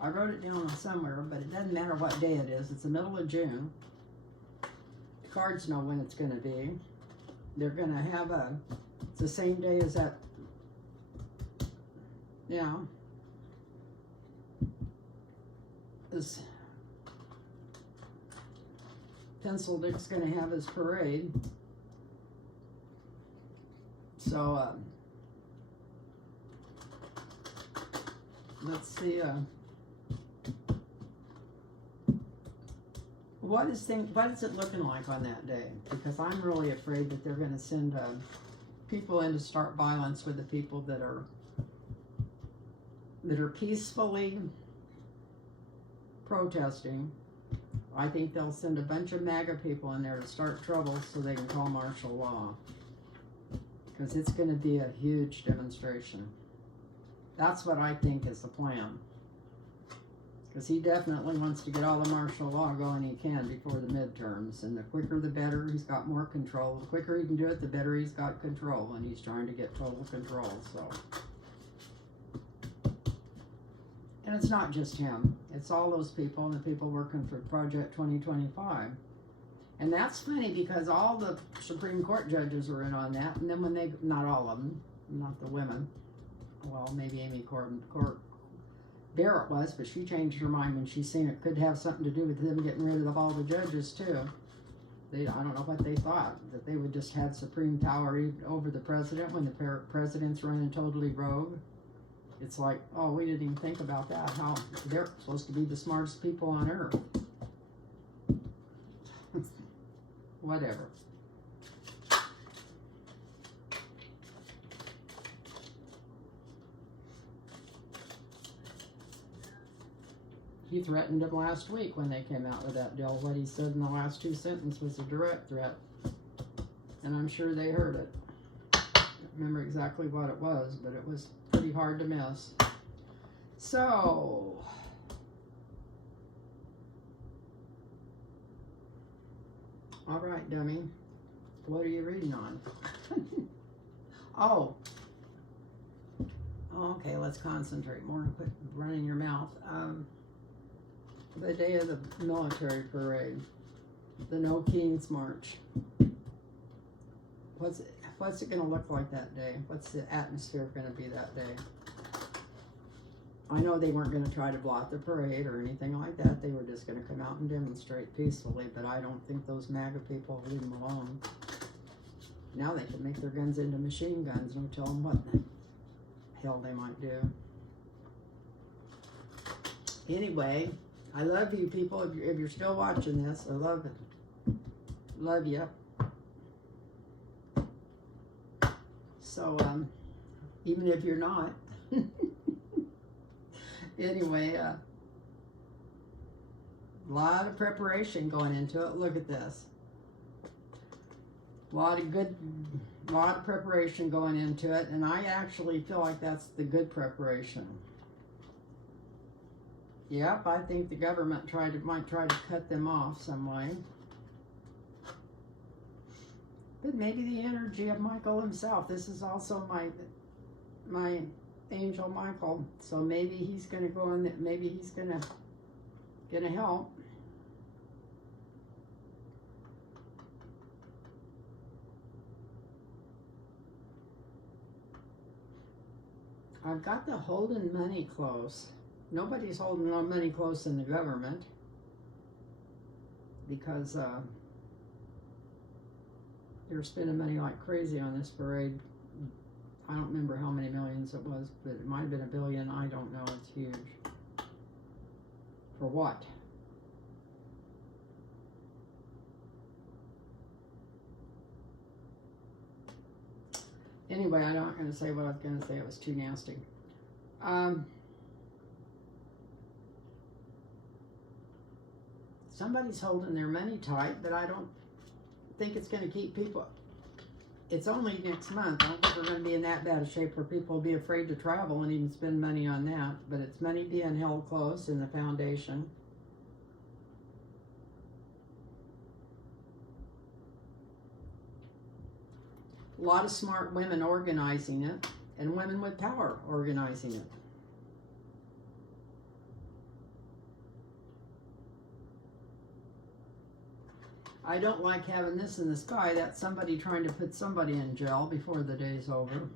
I wrote it down somewhere, but it doesn't matter what day it is. It's the middle of June. The cards know when it's going to be. They're going to have it's the same day as that, this Pencil Dick's going to have his parade. So, let's see, what is it looking like on that day? Because I'm really afraid that they're going to send people in to start violence with the people that are peacefully protesting. I think they'll send a bunch of MAGA people in there to start trouble so they can call martial law. Because it's going to be a huge demonstration. That's what I think is the plan. Because he definitely wants to get all the martial law going he can before the midterms. And the quicker the better. He's got more control. The quicker he can do it, the better he's got control. And he's trying to get total control. So, and it's not just him. It's all those people and the people working for Project 2025. And that's funny because all the Supreme Court judges were in on that. And then when they, not all of them, not the women. Well, maybe Amy Barrett was, but she changed her mind when she seen it could have something to do with them getting rid of all the judges too. I don't know what they thought, that they would just have supreme power over the president when the president's running totally rogue. It's like, oh, we didn't even think about that. How they're supposed to be the smartest people on earth. Whatever. He threatened them last week when they came out with that deal. What he said in the last two sentences was a direct threat. And I'm sure they heard it. I don't remember exactly what it was, but it was pretty hard to miss. So, all right, dummy. What are you reading on? Oh. Okay, let's concentrate more and quit running your mouth. The day of the military parade, the No Kings March. What's it going to look like that day? What's the atmosphere going to be that day? I know they weren't going to try to block the parade or anything like that. They were just going to come out and demonstrate peacefully, but I don't think those MAGA people will leave them alone. Now they can make their guns into machine guns and tell them what the hell they might do. Anyway, I love you people. If you're still watching this, I love it. Love you. So, even if you're not. Anyway, a lot of preparation going into it. Look at this. A lot of preparation going into it, and I actually feel like that's the good preparation. Yep, I think the government might try to cut them off some way. But maybe the energy of Michael himself. This is also my angel Michael. So maybe he's going to go in. Maybe he's going to help. I've got the holding money close. Nobody's holding no money close in the government because they're spending money like crazy on this parade. I don't remember how many millions it was, but it might have been $1 billion. I don't know. It's huge. For what? Anyway, I'm not going to say what I was going to say. It was too nasty. Somebody's holding their money tight, but I don't think it's going to keep people. It's only next month. I don't think we're going to be in that bad a shape where people will be afraid to travel and even spend money on that. But it's money being held close in the foundation. A lot of smart women organizing it, and women with power organizing it. I don't like having this in the sky. That's somebody trying to put somebody in jail before the day's over.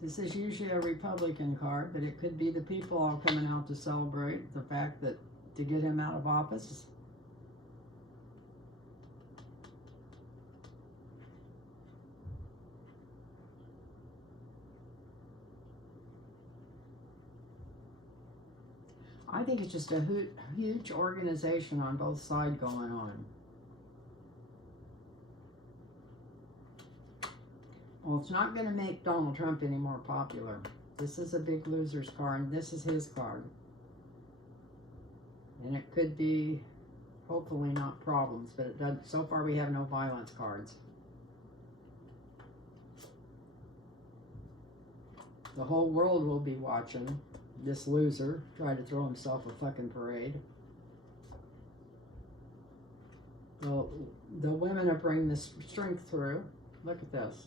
This is usually a Republican card, but it could be the people all coming out to celebrate the fact that to get him out of office. I think it's just a huge organization on both sides going on. Well, it's not going to make Donald Trump any more popular. This is a big loser's card, and this is his card. And it could be, hopefully not problems, but it does. So far we have no violence cards. The whole world will be watching this loser try to throw himself a fucking parade. The women are bringing this strength through. Look at this.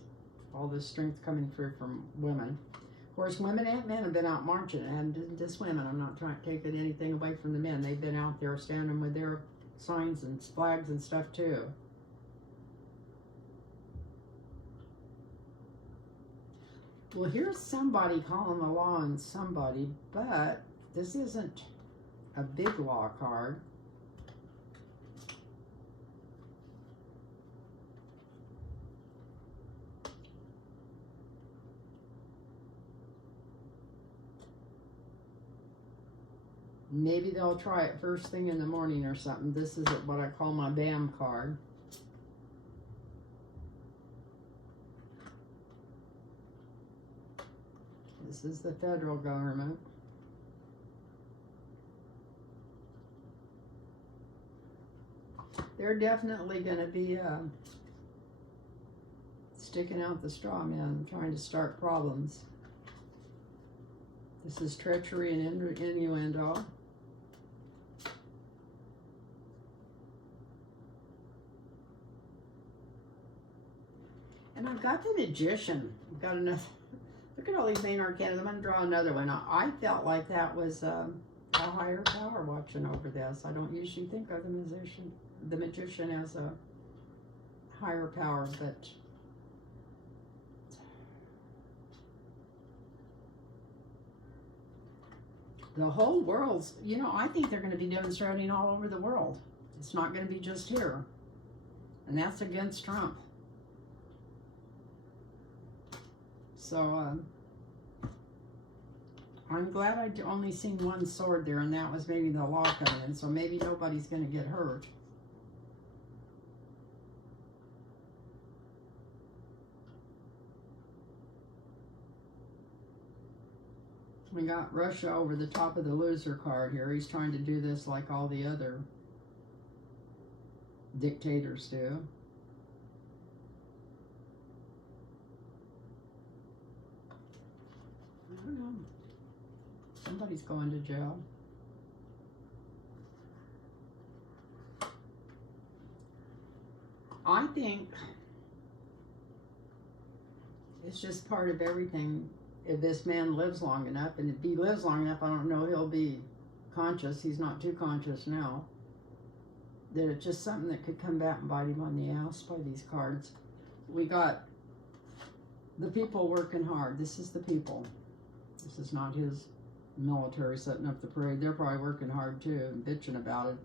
All this strength coming through from women. Of course, women and men have been out marching, and just women. I'm not trying to take anything away from the men. They've been out there standing with their signs and flags and stuff too. Well, here's somebody calling the law on somebody, but this isn't a big law card. Maybe they'll try it first thing in the morning or something. This is what I call my BAM card. This is the federal government. They're definitely going to be sticking out the straw man, trying to start problems. This is treachery and innuendo. And I've got the magician. I've got enough. Look at all these main arcana. I'm going to draw another one. I felt like that was a higher power watching over this. I don't usually think of the magician as a higher power, but the whole world's, you know, I think they're going to be demonstrating all over the world. It's not going to be just here. And that's against Trump. So, I'm glad I only seen one sword there, and that was maybe the law coming in, so maybe nobody's going to get hurt. We got Russia over the top of the loser card here. He's trying to do this like all the other dictators do. I don't know. Somebody's going to jail. I think it's just part of everything. If this man lives long enough, and if he lives long enough, I don't know, he'll be conscious. He's not too conscious now. That it's just something that could come back and bite him on the ass by these cards. We got the people working hard. This is the people. This is not his military setting up the parade. They're probably working hard too and bitching about it.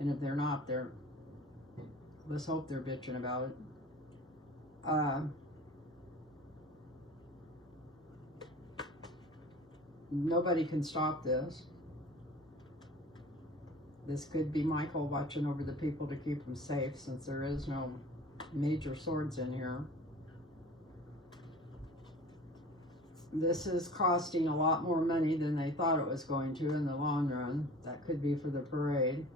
And if they're not, let's hope they're bitching about it. Nobody can stop this. This could be Michael watching over the people to keep them safe, since there is no major swords in here. This is costing a lot more money than they thought it was going to in the long run. That could be for the parade.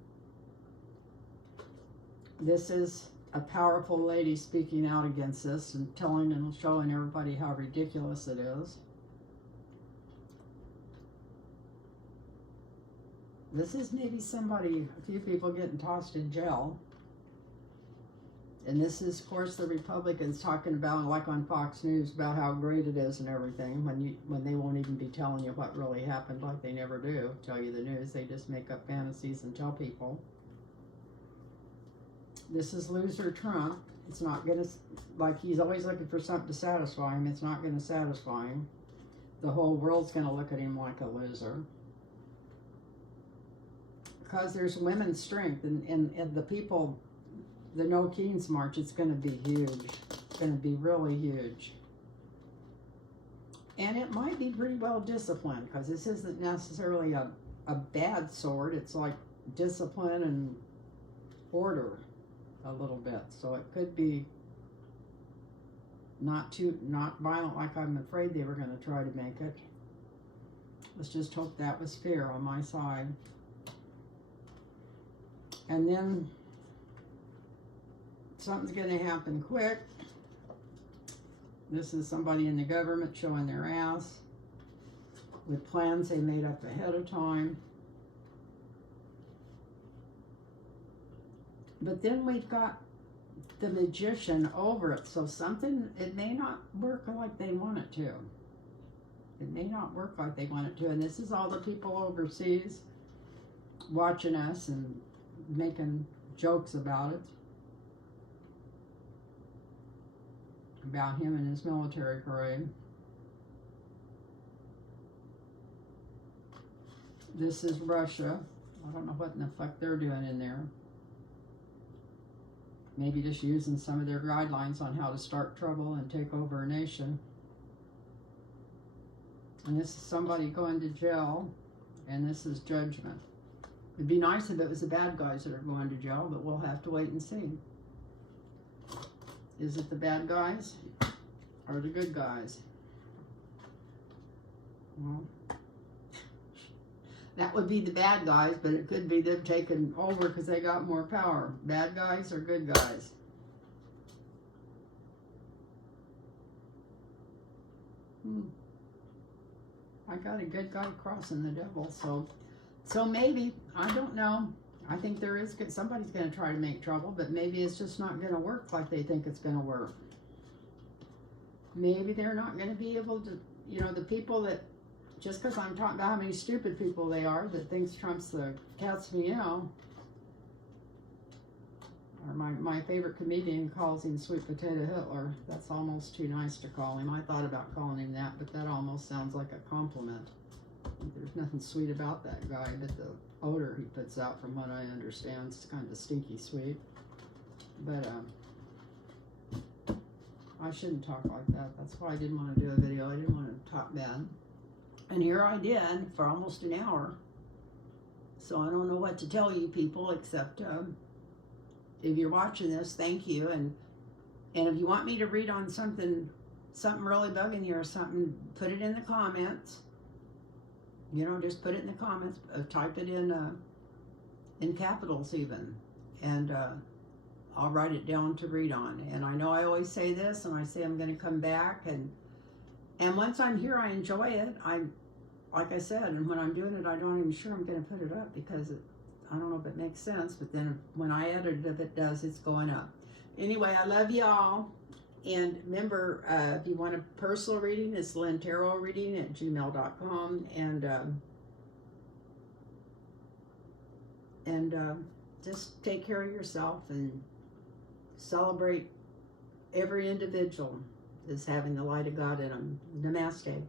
This is a powerful lady speaking out against this and telling and showing everybody how ridiculous it is. This is maybe somebody, a few people getting tossed in jail. And this is, of course, the Republicans talking about, like on Fox News, about how great it is and everything, when they won't even be telling you what really happened, like they never do tell you the news. They just make up fantasies and tell people. This is loser Trump. It's not going to, like he's always looking for something to satisfy him. It's not going to satisfy him. The whole world's going to look at him like a loser. Because there's women's strength, and the people, the No Kings March, it's going to be huge. It's going to be really huge. And it might be pretty well disciplined, because this isn't necessarily a bad sword. It's like discipline and order a little bit. So it could be not violent like I'm afraid they were going to try to make it. Let's just hope that was fair on my side. And then something's going to happen quick. This is somebody in the government showing their ass with plans they made up ahead of time. But then we've got the magician over it. So something, it may not work like they want it to. It may not work like they want it to. And this is all the people overseas watching us and making jokes about it. About him and his military parade. This is Russia. I don't know what in the fuck they're doing in there. Maybe just using some of their guidelines on how to start trouble and take over a nation. And this is somebody going to jail, and this is judgment. It'd be nice if it was the bad guys that are going to jail, but we'll have to wait and see. Is it the bad guys or the good guys? Well, that would be the bad guys, but it could be them taking over because they got more power. Bad guys or good guys? I got a good guy crossing the devil, so maybe, I don't know. I think there is good, somebody's going to try to make trouble, but maybe it's just not going to work like they think it's going to work. Maybe they're not going to be able to, you know, the people that, just because I'm talking about how many stupid people they are that thinks Trump's the cat's meow, or my favorite comedian calls him Sweet Potato Hitler. That's almost too nice to call him. I thought about calling him that, but that almost sounds like a compliment. There's nothing sweet about that guy, but the odor he puts out, from what I understand, is kind of stinky sweet. But I shouldn't talk like that. That's why I didn't want to do a video. I didn't want to talk bad. And here I did for almost an hour. So I don't know what to tell you people, except if you're watching this, thank you. And if you want me to read on something really bugging you or something, put it in the comments. You know, just put it in the comments. Type it in capitals even, and I'll write it down to read on. And I know I always say this, and I say I'm going to come back, and once I'm here, I enjoy it. Like I said, and when I'm doing it, I'm not even sure I'm going to put it up, because I don't know if it makes sense. But then when I edit it, if it does, it's going up. Anyway, I love y'all. And remember, if you want a personal reading, it's lintarotreading@gmail.com. And just take care of yourself and celebrate every individual as having the light of God in them. Namaste.